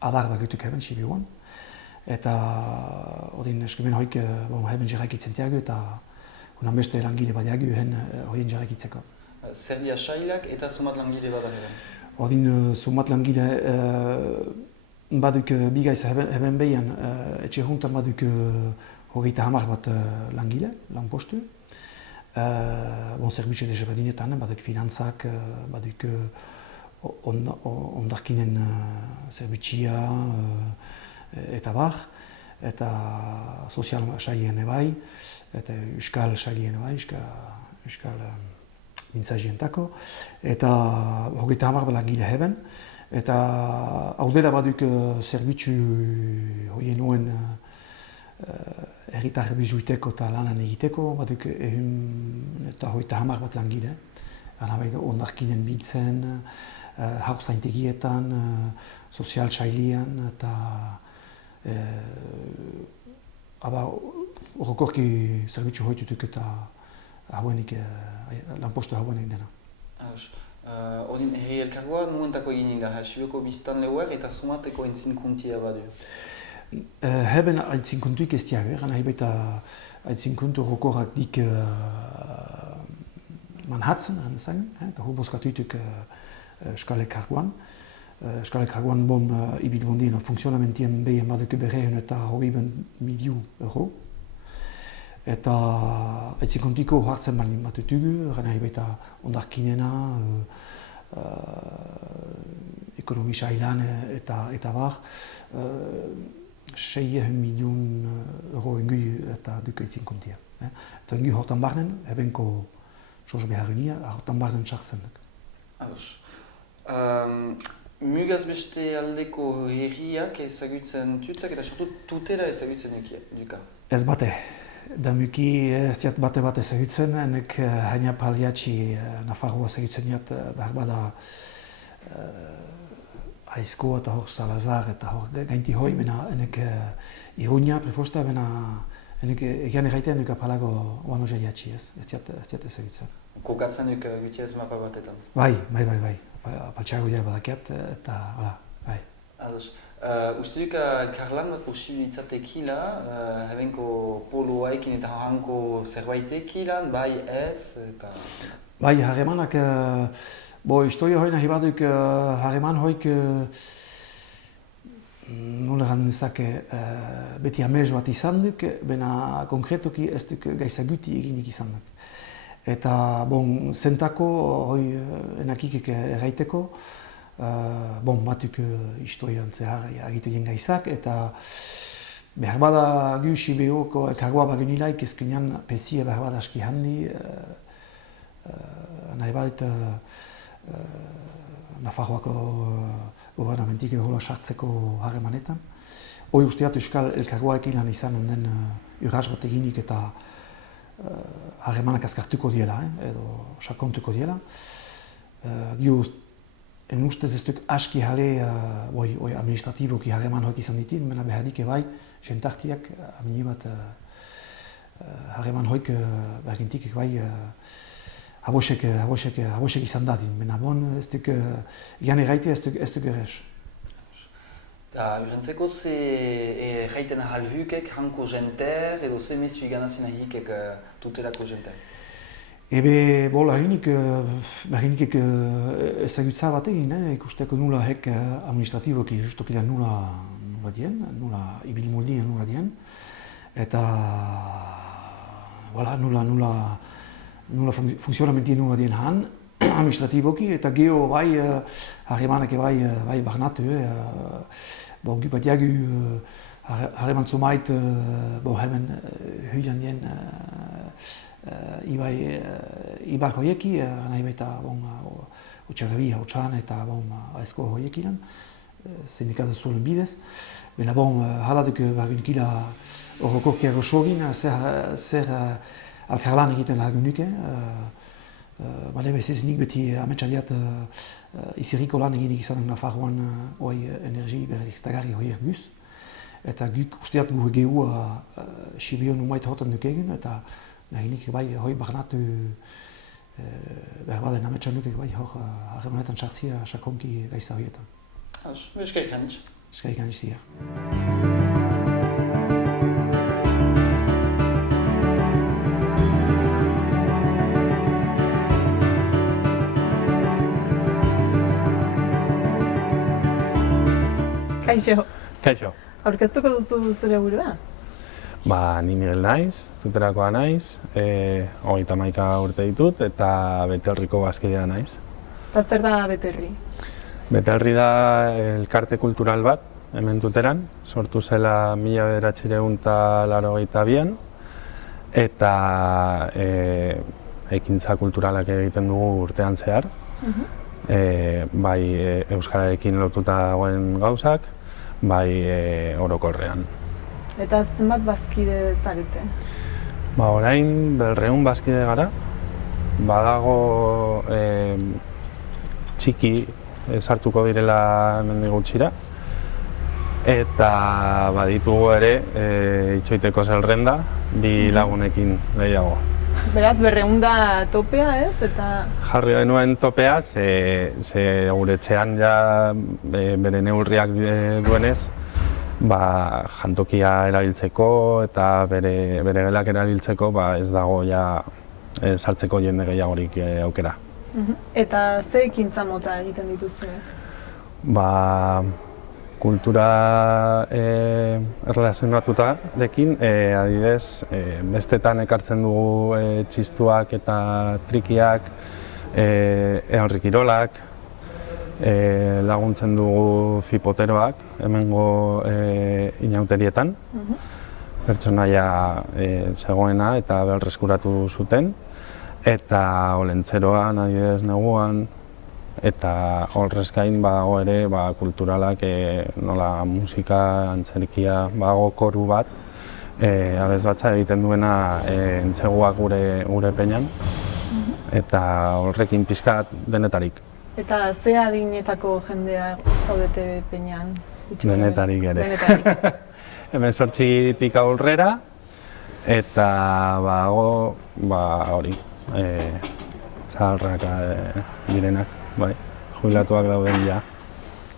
adar bagituk heben Sibioan. Eta ordin eskumen hoik heben jarraikitzen tiago eta unan beste langile badiago horien jarraikitzeko. Zer dia sailak eta sumat langile bada heben? Ordin sumat langile baduk bigaiz heben behian etxe juntan baduk 30 bat langile, lanpostu. Zerbitzu desberdinetan, baduk finantzak, baduk ondarkinen zerbitzia eta bar, eta sozial sailien ebai, eta euskal sailien ebai, euskal mintzajientako, eta 30 bat langile heben, eta hau dela baduk zerbitzu horien nuen herritar bizuiteko eta lanan egiteko, baduk eta 30 bat langile, ondarkinen biltzen, haurzaintegietan, sozial sailean eta horrekorki zerbitzu hoitutuk eta lanpostu hauenik dena. Ordin, herri elkargoa nuentako egin da, Sibioko biztan leuer eta sumateko entzinkuntia badu? Heben entzinkuntuik ez diago, gana hibaita entzinkuntu horrekorrak dik manhatzen, eta hu boskatuituk euskal elkargoan. Euskal elkargoan ibil bondien funtzionamentien behien baduk berrehun eta 20 miliu euro. Eta entzinkuntiko hartzen baldin batutugu, gana hibaita ondarkinena, ekonomi sailan eta bar, 6 miliun euro engui eta duk entzinkuntia. Eta engui hortan barnen, hebenko soz behar unia, hortan barnen sartzen duk. Mugaz beste aldeko herriak ezagutzen tutzak eta sortu tutera ezagutzen duka? Ez bate. Da muki ez diat bate ezagutzen, enek haina paliatxi Nafarroa ezagutzen diat behar bada Aizko eta hor Salazar eta hor gainti hoi, mena enek Iruña prefosta, mena enek egian erraita enek apalago oano jaiatxi ez diat ezagutzen. Kokatzen duk gutiez mapa batetan? Bai. Apaltxago dira badakiat eta hala, bai. Uste duk elkarlan bat posibilitzatekila, hebenko poloaikin eta hanko zerbaitekilan, bai ez eta... Bai, harremanak, historia hoi nahi baduk harreman hoik nola gantzake beti amez bat izan duk, bena konkretoki ez duk gaizaguti eginik izan duk. Eta zentako hoi enakikek erraiteko, batuk historian zehar agituen gaizak, eta behar bada gu Sibioko elkargoa bagunilaik ezkenean pesia behar bada aski handi, nahi bat Nafarroako gobernamentik edo sartzeko harremanetan. Hoi usteat euskal elkargoaekin lan izan den urras bat eginik eta harremanak azkartuko diela, edo sakontuko diela. En ustez ez duk aski jale administratiboki harreman hoik izan ditin, mena behardik ebai, jentartiak amini bat harreman hoik bergintik ebai habosek izan dadin. Mena ez duk, egan erraite ez duk errez. Urentzeko ze erraiten ahalhukek hanko jenter edo ze mesu iganazin ahikek tutelako jenter? Ebe, laginik ezagutza bat egin, ikusteko nula hek administratiboki justokila nula dien, nula ibil moldien nula dien. Eta nula funtzionamentien nula dien han, administratiboki, eta geho bai harremanak bai barnatu. Gu bat jagu harreman zumait hemen huian dien ibar hoieki, nahi baita utxarabia, utxan eta aizko hoiekinan. sindikatu zuen bidez. Baina bon, haladuk bagunukila horrokorkiago sogin, zer alkarlan egiten lagunuke. Bale beziz nik beti ametxadiat izirriko lan eginik izanen Nafarroan energi berriztagarri horiek guz. Eta guk usteat gu gehu Sibion umait hoten duk egin, eta nahinik bai hoi barnatu behar baden ametxan duk bai hor harremanetan txartzia sakonki gaizza horietan. Eskaik hanitz. Eskaik hanitz dira. Kaixo, Kaixo. aurkeztuko duzu zure burua? Ni Miguel naiz, Tuterakoa naiz, 31 urte ditut eta Beterriko bazkidea naiz. Eta zer da Beterri? Beterri da elkarte kultural bat, hemen Tuteran, sortu zela 1982an, eta ekintza kulturalak egiten dugu urtean zehar. Bai euskararekin lotuta dagoen gauzak, bai orokorrean. Eta zenbat bazkide zarete? Orain 200 bazkide gara, badago txiki sartuko direla hemendik gutxira, eta baditugu ere itxoiteko zerrenda 2 lagunekin gehiago. Beraz, 200 da topea, ez? Eta Jarri genuen topea, ze gure etxean ja bere neurriak duenez, jantokia erabiltzeko eta bere gelak erabiltzeko ez dago ja sartzeko jende gehiagorik aukera. Eta ze ekintza mota egiten dituzue? Kultura erlazionatutarekin, adibidez, bestetan ekartzen dugu txistuak eta trikiak, herri kirolak, laguntzen dugu zipoteroak, hemengo inauterietan, pertsonaia zegoena eta berreskuratu zuten, eta olentzeroan, adibidez, neguan, eta horrez gain bago ere kulturalak, nola musika, antzerkia, bago koru bat, abesbatza egiten duena entzeguak gure peñan, eta horrekin pixkat denetarik. Eta ze adinetako jendea zaudete peñan? Denetarik ere. Denetarik. 18tik aurrera, eta bago, hori, zaharrak direnak. Bai, jubilatuak dauden ja.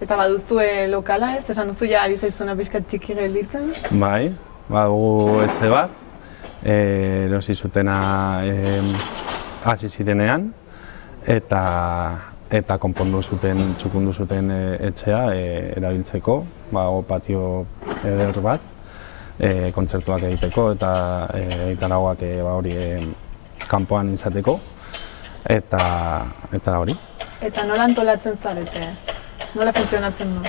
Eta baduzue lokala ez? Esan duzu ja ari zaizuna pixkat txiki gelditzen? Bai, badugu etxe bat, erosi zutena hasi zirenean, eta konpondu zuten, txukundu zuten etxea erabiltzeko, patio eder bat, kontzertuak egiteko eta egitaragoak hori kanpoan izateko, eta hori. Eta nola antolatzen zarete? Nola funtzionatzen du?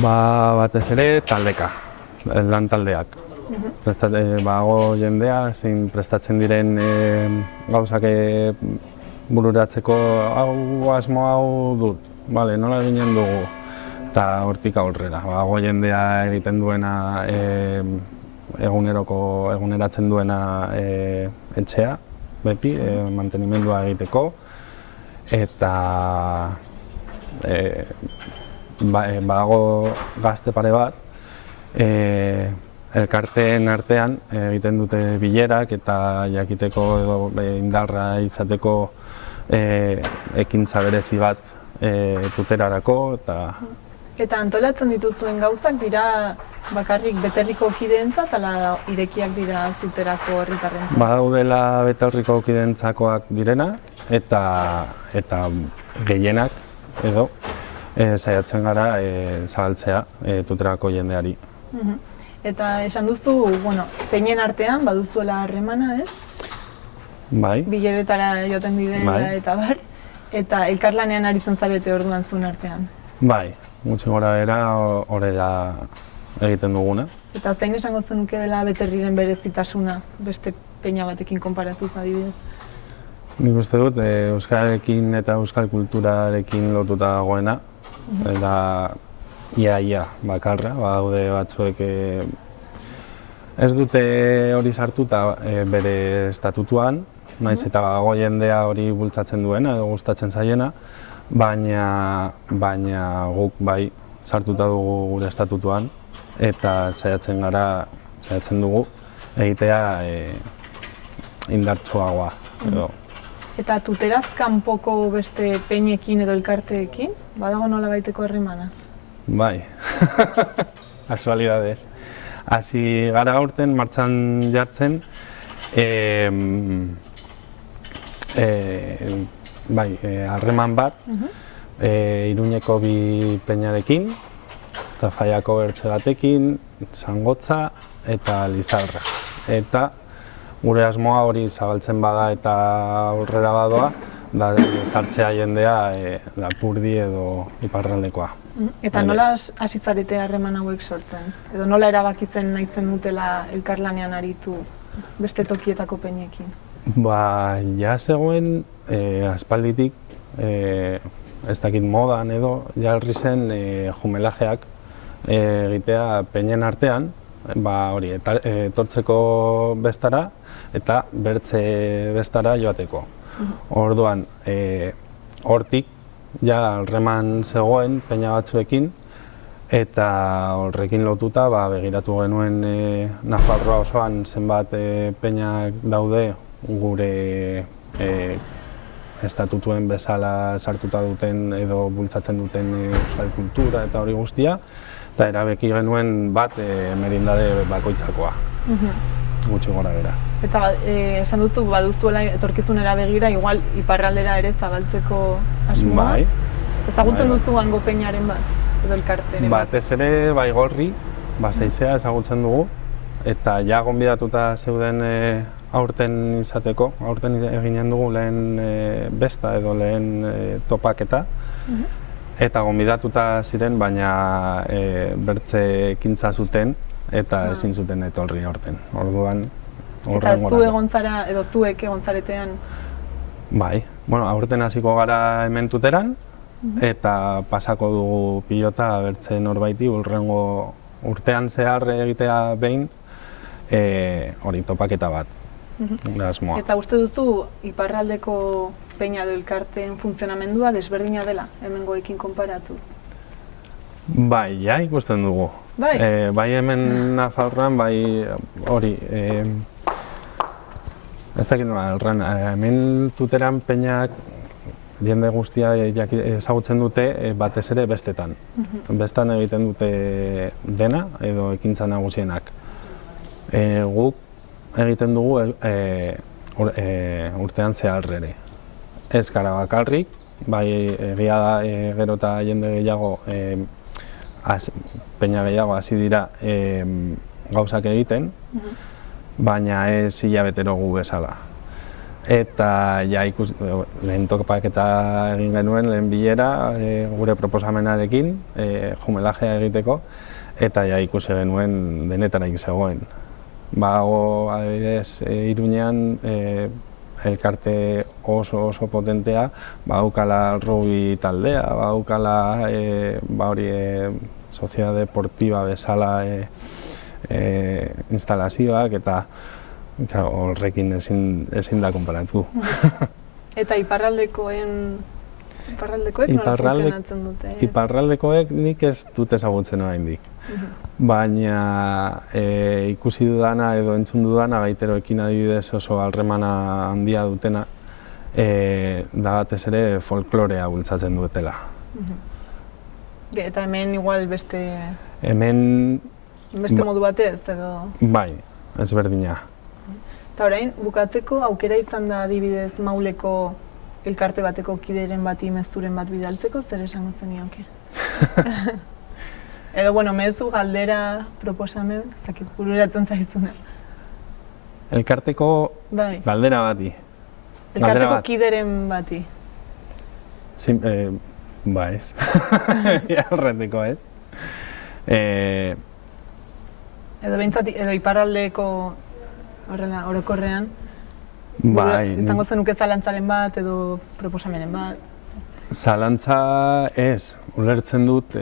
Batez ere taldeka, lan taldeak. Bago jendea, zein prestatzen diren gauzak bururatzeko hau asmo hau dut, nola ginen dugu, eta hortik aurrera. Bago jendea egiten duena, eguneratzen duena etxea, bepi, mantenimendua egiteko, eta badago gazte pare bat, elkarteen artean egiten dute bilerak eta jakiteko edo indarra izateko ekintza berezi bat tuterarako. Eta antolatzen dituzuen gauzak dira bakarrik Beterriko kideentzat ala irekiak dira Tuterako herritarrentzat? Badaudela Beterriko kideentzakoak direna eta gehienak edo saiatzen gara zabaltzea Tuterako jendeari. Eta esan duzu, peñen artean baduzuela harremana, ez? Bai. Bileretara joaten direla eta bar. Eta elkarlanean aritzen zarete orduan zuen artean. Bai, gutxi gora bera hori da egiten duguna. Eta zein esango zenuke dela Beterriren berezitasuna beste peña batekin konparatuz adibidez? Nik uste dut euskararekin eta euskal kulturarekin lotuta dagoena, Eta ia bakarra, badaude batzuek ez dute hori sartuta bere estatutuan, naiz eta badago jendea hori bultzatzen duena edo gustatzen zaiena, baina guk bai sartuta dugu gure estatutuan eta saiatzen dugu egitea indartsuagoa. Eta tuteraz kanpoko beste peinekin edo elkarteekin, badago nolabaiteko harremana? Bai, kasualidadez. Hasi gara aurten martxan jartzen, harreman bat, Iruñeko bi peinarekin, Tafaiako bertze batekin, Zangotza eta Lizarra. Eta gure asmoa hori zabaltzen bada eta aurrera badoa, da sartzea jendea Lapurdi edo iparraldekoa. Eta nola hasi zarete harreman hauek sortzen? Edo nola erabaki zen nahi zenutela elkarlanean aritu beste tokietako peinekin? Ja zegoen aspalditik, ez dakit modan edo, jarri zen jumelajeak egitea peinen artean, hori, etortzeko bestara eta bertze bestara joateko. Orduan, hortik, ja harreman zegoen peina batzuekin, eta horrekin lotuta begiratu genuen Nafarroa osoan zenbat peinak daude gure estatutuen bezala sartuta duten edo bultzatzen duten euskal kultura eta hori guztia, eta erabaki genuen bat merindade bakoitzakoa, gutxi gora bera. Eta esan duzu baduzuela etorkizunera begira, igual iparraldera ere zabaltzeko asmoa? Bai. Ezagutzen duzu hango peinaren bat, edo elkarteren bat? Batez ere Baigorri, Basaizea ezagutzen dugu, eta ja gonbidatuta zeuden aurten izateko, aurten eginen dugu lehen besta edo lehen topaketa, eta gonbidatuta ziren, baina bertze ekintza zuten eta ezin zuten etorri aurten. Orduan, eta zu egon zara, edo zuek egon zaretean? Bai, aurten hasiko gara hemen Tuteran, eta pasako dugu pilota bertze norbaiti hurrengo urtean zehar egitea behin hori topaketa bat. Eta uste duzu iparraldeko peina edo elkarteen funtzionamendua desberdina dela hemengoekin konparatuz? Bai, ja ikusten dugu. Bai hemen Nafarroan, bai hori, ez dakit hemen Tuteran peinak jende guztia ezagutzen dute batez ere bestetan. Bestan egiten dute dena edo ekintza nagusienak. Guk egiten dugu urtean zehar ere. Ez gara bakarrik, bai egia da gero eta jende gehiago, peina gehiago hasi dira gauzak egiten, baina ez hilabetero gu bezala. Eta ja lehen topaketa egin genuen, lehen bilera gure proposamenarekin, jumelajea egiteko, eta ja ikusi genuen denetarik zegoen. Bago adibidez Iruñean elkarte oso potentea, badaukala rugby taldea, badaukala Sociedad Deportiva bezala instalazioak, eta horrekin ezin da konparatu. Eta iparraldekoek nola funtzionatzen dute? Iparraldekoek nik ez dut ezagutzen oraindik. Baina ikusi dudana edo entzun dudana gaiteroekin adibidez oso harremana handia dutena, da batez ere folklorea bultzatzen dutela. Eta hemen igual beste... Hemen... Beste modu batez edo... Bai, ezberdina. Eta orain, bukatzeko aukera izan da adibidez Mauleko elkarte bateko kideren bati mezuren bat bidaltzeko, zer esango zenioke? Edo, mezu, galdera, proposamen, zakit, bururatzen zaizuna. Elkarteko galdera bati. Elkarteko kideren bati. Ba ez. Horretiko ez. Edo behintzat, edo iparraldeko orokorrean, izango zenuke zalantzaren bat edo proposamenen bat? Zalantza ez, ulertzen dut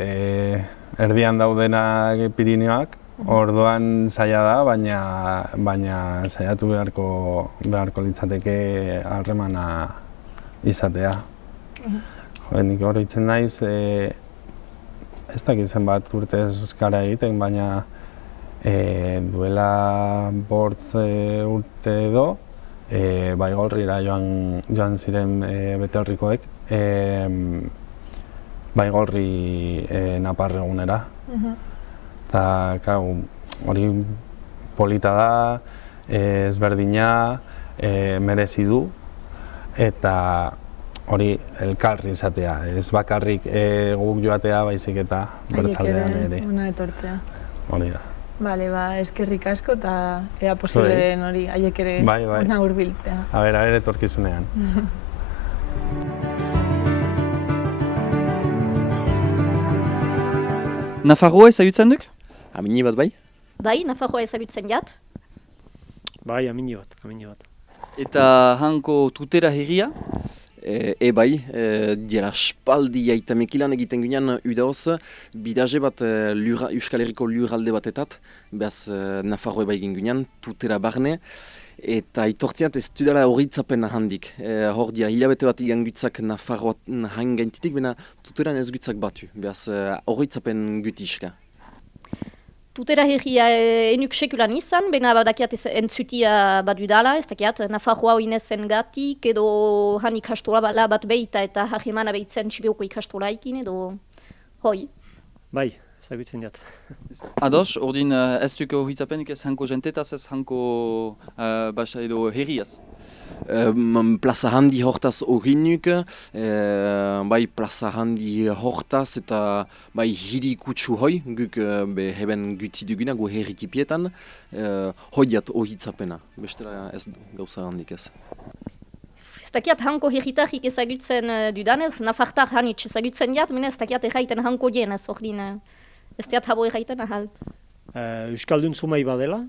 erdian daudenak Pirinioak, orduan zaila da, baina saiatu beharko litzateke harremana izatea. Nik oroitzen naiz, ez dakit zenbat urtez gara egiten, baina duela 5 urte edo, Baigorrira joan ziren Beterrikoek, Baigorri Naparregunera. Eta hori polita da, ezberdina, merezi du, eta hori elkarri izatea, ez bakarrik guk joatea baizik eta bertzaldean ere. Ona etortzea. Hori da. Bale, eskerrik asko eta ea posible den hori haiek ere ona hurbiltzea. A ber, etorkizunean. Nafarroa ezagutzen duk? Amini bat bai? Bai, Nafarroa ezagutzen jat. Bai, amini bat. Eta hanko tutera herria? Bai, diela spaldi jaitamekilan egiten ginean udaoz, bidaze bat Euskal Herriko lurralde batetat, behaz Nafarroa bai egin ginean, tutera barne, eta itortziat ez dudala horitzapen handik. Hor dira hilabete bat igangutzak Nafarroan hain gaintitik, baina tuteran ez gutzak batu, behaz horitzapen gutiska. Tutera herria enuk sekulan izan, baina badakiat entzutia badudala, ez dakiat Nafarroa oinezen gatik, edo han ikastola bat behita eta harremana behitzen Sibioko ikastolaikin, edo hoi. Bai, ezagutzen jat. Ados, ordin ez duko horitzapenik ez hanko jentetaz, ez hanko basa edo herriaz? Plaza handi hortaz oginuk, bai plaza handi hortaz eta bai hiri kutsu hoi, guk heben guti duguna, gu herrikipietan, hoiat ohitzapena, bestela ez gauza handik ez. Ez dakiat hanko herritarrik ezagutzen dudanez, Nafartar hanitz ezagutzen jat, ez dakiat erraiten hanko jenez, ordin ez diat habo erraiten ahal. Euskaldun zumai badela,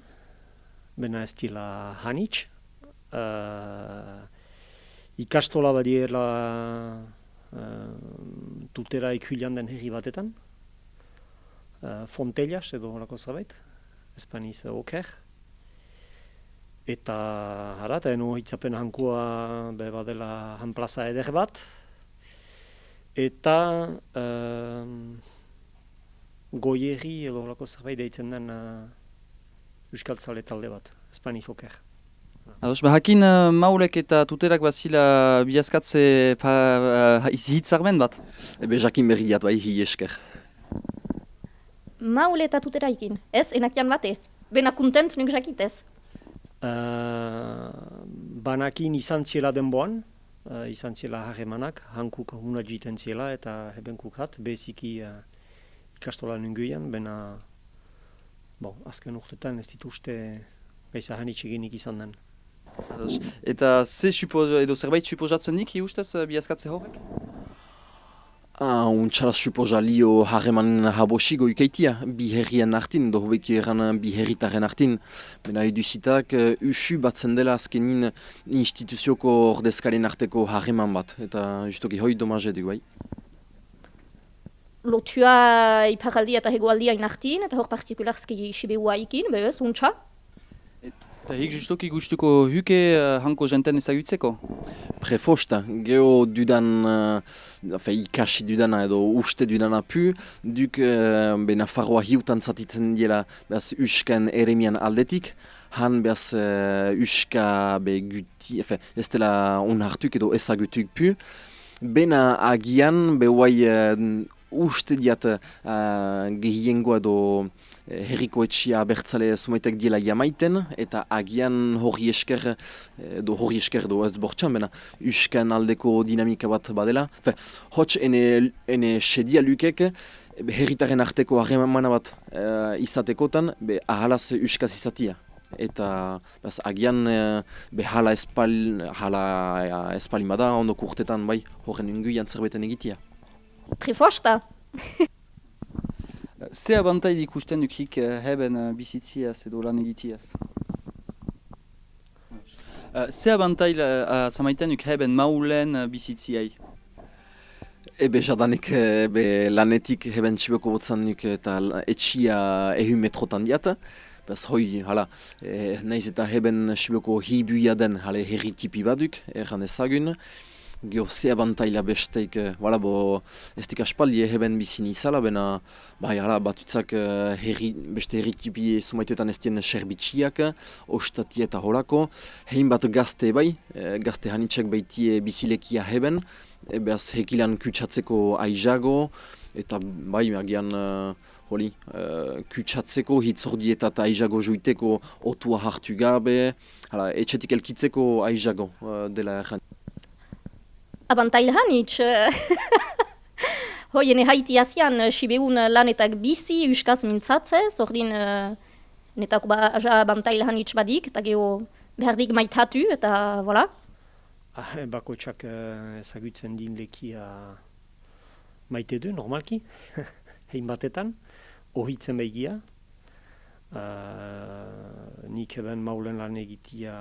bena ez dila hanitz. Ikastola badiela tutera ikulian den herri batetan, Fontellas edo horako zabait, espaniz oker. Eta hara, eta eno hitzapen hankoa badela han plaza eder bat. Eta goierri edo horako zabait deitzen den euskaltzale talde bat, espaniz oker. Ados, hakin maulek eta tuterak bazila biazkatze hitzarmen bat? Jakin berriat bai hi esker. Maule eta tuteraikin, ez? Enakian bate? Bena kontent nik jakitez? Banakin izan ziela denboan, izan ziela harremanak, hankuk huna jiten ziela eta hebenkuk hat, beziki ikastola nunguian, bena azken urtetan ez dituzte gaisa hanitxeginik izan den. Eta edo zerbait suposatzen dik ustez biazkatze horrek? Untxara suposalio harreman habosigo ikaitia, bi herrien artin, dohobeki eran bi herritaren artin. Bena eduzitak usu batzen dela azkenin instituzioko ordezkaren arteko harreman bat, eta justoki hoi domaze dugu bai. Lotua iparaldia eta hegoaldia inartin, eta hor partikularski Sibeua ikin, behaz, untxa? Eta hik justoki gustuko huke hanko jenten ezagutzeko? Prefosta, geho dudan, ikasi dudana edo uste dudana pu, duk Nafarroa hiutan zatitzen dira behaz uskan eremian aldetik, han behaz uska guti, ez dela onhartuk edo ezagutuk pu, bena agian behuai uste diat gehiengoa edo herriko etxia bertzale sumaitek diela jamaiten, eta agian hori esker edo ez bortxan, bena uskan aldeko dinamika bat badela. Hots ene sedia lukek herritaren arteko harremana bat izatekotan, ahalaz uskaz izatia. Eta agian hala espalin bada, ondoko urtetan bai horren unguian zerbeten egitea. Prefosta! Ze abantail ikusten dukik heben bizitziaz edo lan egitiaz? Ze abantail zamaiten duk heben maulen bizitziai? Ebe jadanik lanetik heben txibeko botzan nuk eta etxia ehun metrotan diat. Bez hoi, nahiz eta heben txibeko hibuia den herri tipi baduk, erran ezagun. Gero ze abantaila besteik, ez dik aspaldi heben bizin izala, bena batutzak beste herri tipi sumaituetan ez dien serbitxiak, ostati eta horako. Hein bat gazte bai, gazte hanitzek baitie bizilekia heben, behaz hekilan kutsatzeko aizago, eta bai, agian kutsatzeko, hitzordieta eta aizago juiteko otua hartu gabe, etxetik elkitzeko aizago dela erran. Abantail hanitz, hoien haiti azian sibeun lanetak bizi, euskaz mintzatzez, ordin netako abantail hanitz badik, eta geho behardik maitatu, eta voilà. Bakotxak ezagutzen din lekia maite du, normalki, hein batetan, ohitzen behigia. Nik eben maulen lan egitia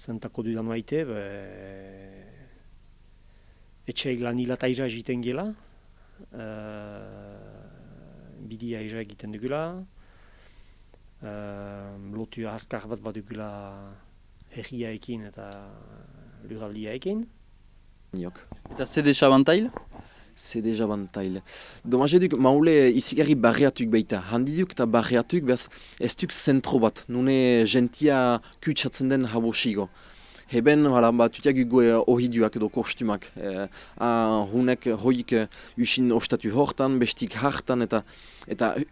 zentako dudan maite, etxeik lan hilata aiza egiten gela, bidia aiza egiten dugula, lotu azkar bat badugula herriaekin eta lurraldiaekin. Eta ze desabantail? Ze desabantail. Domazeduk maule izigarri barriatuk baita. Handiduk eta barriatuk behaz ez duk zentro bat. Nune gentia kutsatzen den habosigo. Heben, batutiak ohiduak edo kostumak. Hunek hoik usin ostatu hortan, bestik hartan eta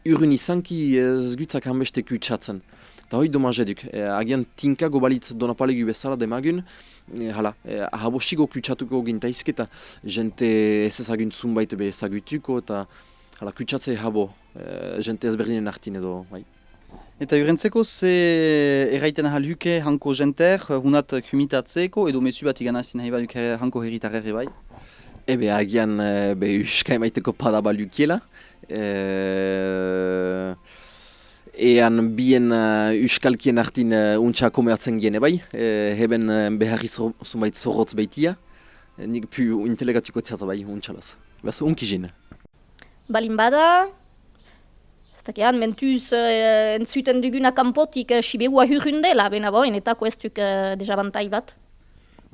urun izanki ez gutzak hanbeste kutsatzen. Eta hoi domazeduk, agian tinka gobalitz donapalegu bezala demagun, habosigo kutsatuko gintaizk eta jente ez ezagun zunbait be ezagutuko eta kutsatze habo, jente ezberdinen artin edo. Bai. Eta urentzeko ze erraiten ahalhuke hanko jenter, hunat kumitatzeko edo mesu bat iganazin nahi baduk hanko herritarre bai? Ebe agian euska emaiteko padabalukiela. Ean bien euskalkien artin untsa komertzen gene bai, heben beharri zumait zorrotz baitia, nik pu intelegatuko txarta bai untsalaz. Beraz, unkizin. Balin bada, ez dakian, mentuz entzuten duguna kanpotik sibeua hurrundela, bena boin, etako ez duk desabantai bat.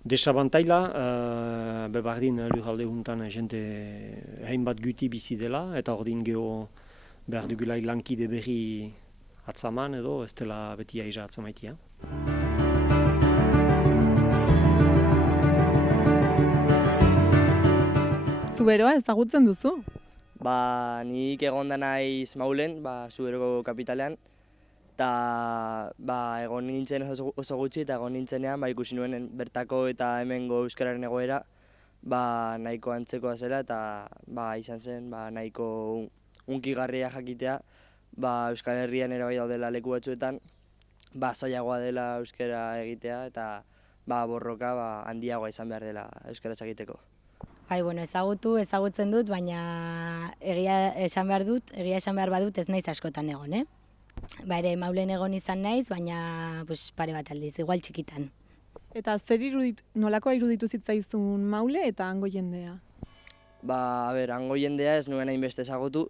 Desabantaila, bebardin lurralde huntan jente hainbat guti bizi dela, eta ordin geho behar dugula lankide berri atzaman edo ez dela beti aiza atzamaitia. Zuberoa ezagutzen duzu? Nik egonda naiz Maulen, Zuberoko kapitalean, eta egon nintzen oso gutxi eta egon nintzenean ikusi nuen bertako eta hemengo euskararen egoera nahiko antzekoa zela eta izan zen nahiko unkigarria jakitea Euskal Herrian ere bai daudela leku batzuetan zailagoa dela euskara egitea eta borroka handiagoa izan behar dela euskara egiteko. Ezagutzen dut, baina egia esan behar badut ez naiz askotan egon, Ere Maulen egon izan naiz, baina pare bat aldiz, igual txikitan. Eta nolakoa iruditu zitzaizun Maule eta hango jendea? Hango jendea ez nuen hainbeste ezagutu,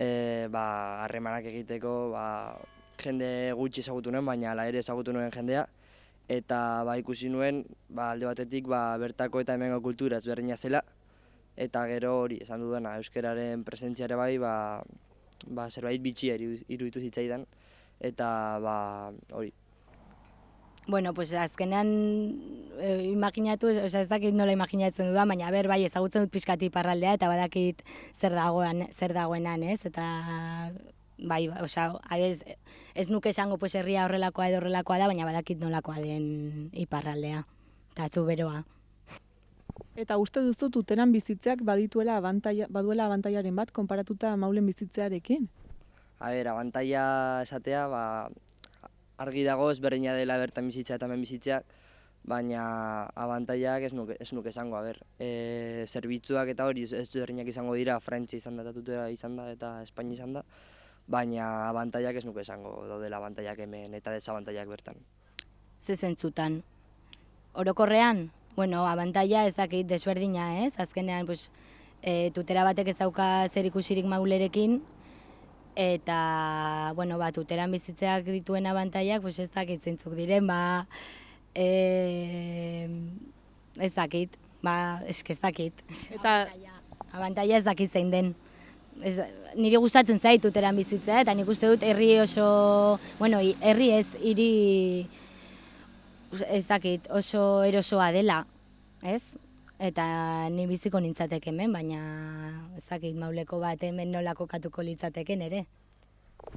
harremanak egiteko, jende gutxi ezagutu nuen, baina ala ere ezagutu nuen jendea. Eta ikusi nuen, alde batetik bertako eta hemengo kultura ezberdina zela. Eta gero hori, esan dudana, euskararen presentziare zerbait bitxia iruditu zitzaidan. Eta hori. Bueno, azkenean imaginatu, ez dakit nola imaginatzen dudan, baina bai ezagutzen dut pixkat iparraldea eta badakit zer dagoenan, ez? Eta ez nuke esango herria horrelakoa edo horrelakoa da, baina badakit nolakoa den iparraldea, eta Zuberoa. Eta uste duzu Tuteran bizitzeak baduela abantailaren bat konparatuta Maulen bizitzearekin? Abantaila esatea, argi dago ezberdina dela bertan bizitzea eta hemen bizitzea, baina abantailak ez nuke esango, zerbitzuak eta hori ez berdinak izango dira, Frantzia izan da, eta Tutera izan da, eta Espainia izan da, baina abantailak ez nuke esango daudela abantailak hemen eta desabantailak bertan. Ze zentzutan? Orokorrean? bueno, abantaila ez dakit desberdina, ez? Azkenean, pues, tutera batek ez dauka zer ikusirik maulerekin, eta, bueno, tuteran bizitzeak dituen abantailak, pues, ez dakit zeintzuk diren, ez dakit, ez dakit. Eta abantaila ez dakit zein den. Niri gustatzen zait tuteran bizitzea, eta nik uste dut herri oso, bueno, herri ez, hiri, ez dakit, oso erosoa dela, ez? Eta ni biziko nintzateke hemen, baina ez dakit Mauleko bat hemen nola kokatuko litzateken ere.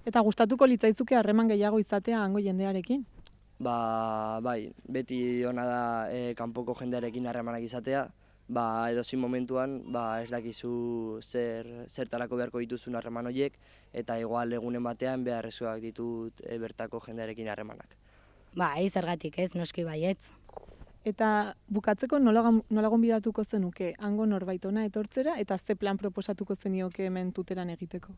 Eta gustatuko litzaizuke harreman gehiago izatea hango jendearekin? Bai, beti ona da kanpoko jendearekin harremanak izatea, edozein momentuan ez dakizu zertarako beharko dituzun harreman horiek, eta igual egunen batean beharrezkoak ditut bertako jendearekin harremanak. Bai, zergatik ez, noski baietz. Eta bukatzeko nola gonbidatuko zenuke hango norbait ona etortzera eta ze plan proposatuko zenioke hemen tuteran egiteko?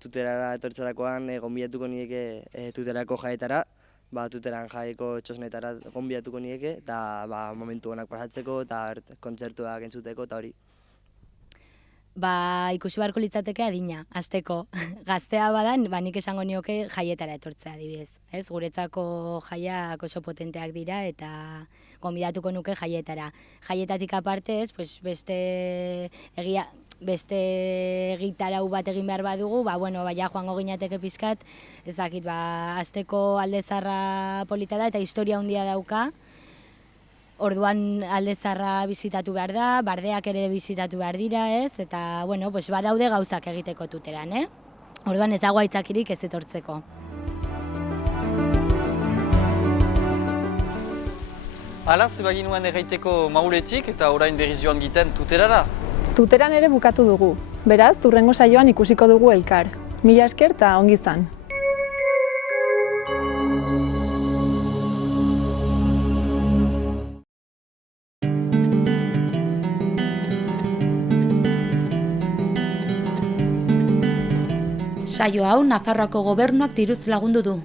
Tuterara etortzerakoan gonbidatuko nieke tuterako jaetara, tuteran jaeko txosnetara gonbidatuko nieke, eta momentu honak pasatzeko eta kontzertuak entzuteko eta hori. Ikusi beharko litzateke adina, hasteko. Gaztea badan, nik esango nioke jaietara etortzea adibidez. Guretzako jaiak oso potenteak dira eta gonbidatuko nuke jaietara. Jaietatik aparte beste egitarau bat egin behar badugu, joango ginateke pizkat, ez dakit, hasteko Alde Zaharra polita da eta historia handia dauka. Orduan Alde Zaharra bizitatu behar da, bardeak ere bizitatu behar dira, ez? Eta, badaude gauzak egiteko tuteran, Orduan ez dago aitzakirik ez etortzeko. Hala, zebaginuen erraiteko Mauletik eta orain berriz joan giten tuterara? Tuteran ere bukatu dugu. Beraz, hurrengo saioan ikusiko dugu elkar. Mila esker eta ongi izan. Saio hau Nafarroako Gobernuak diruz lagundu du.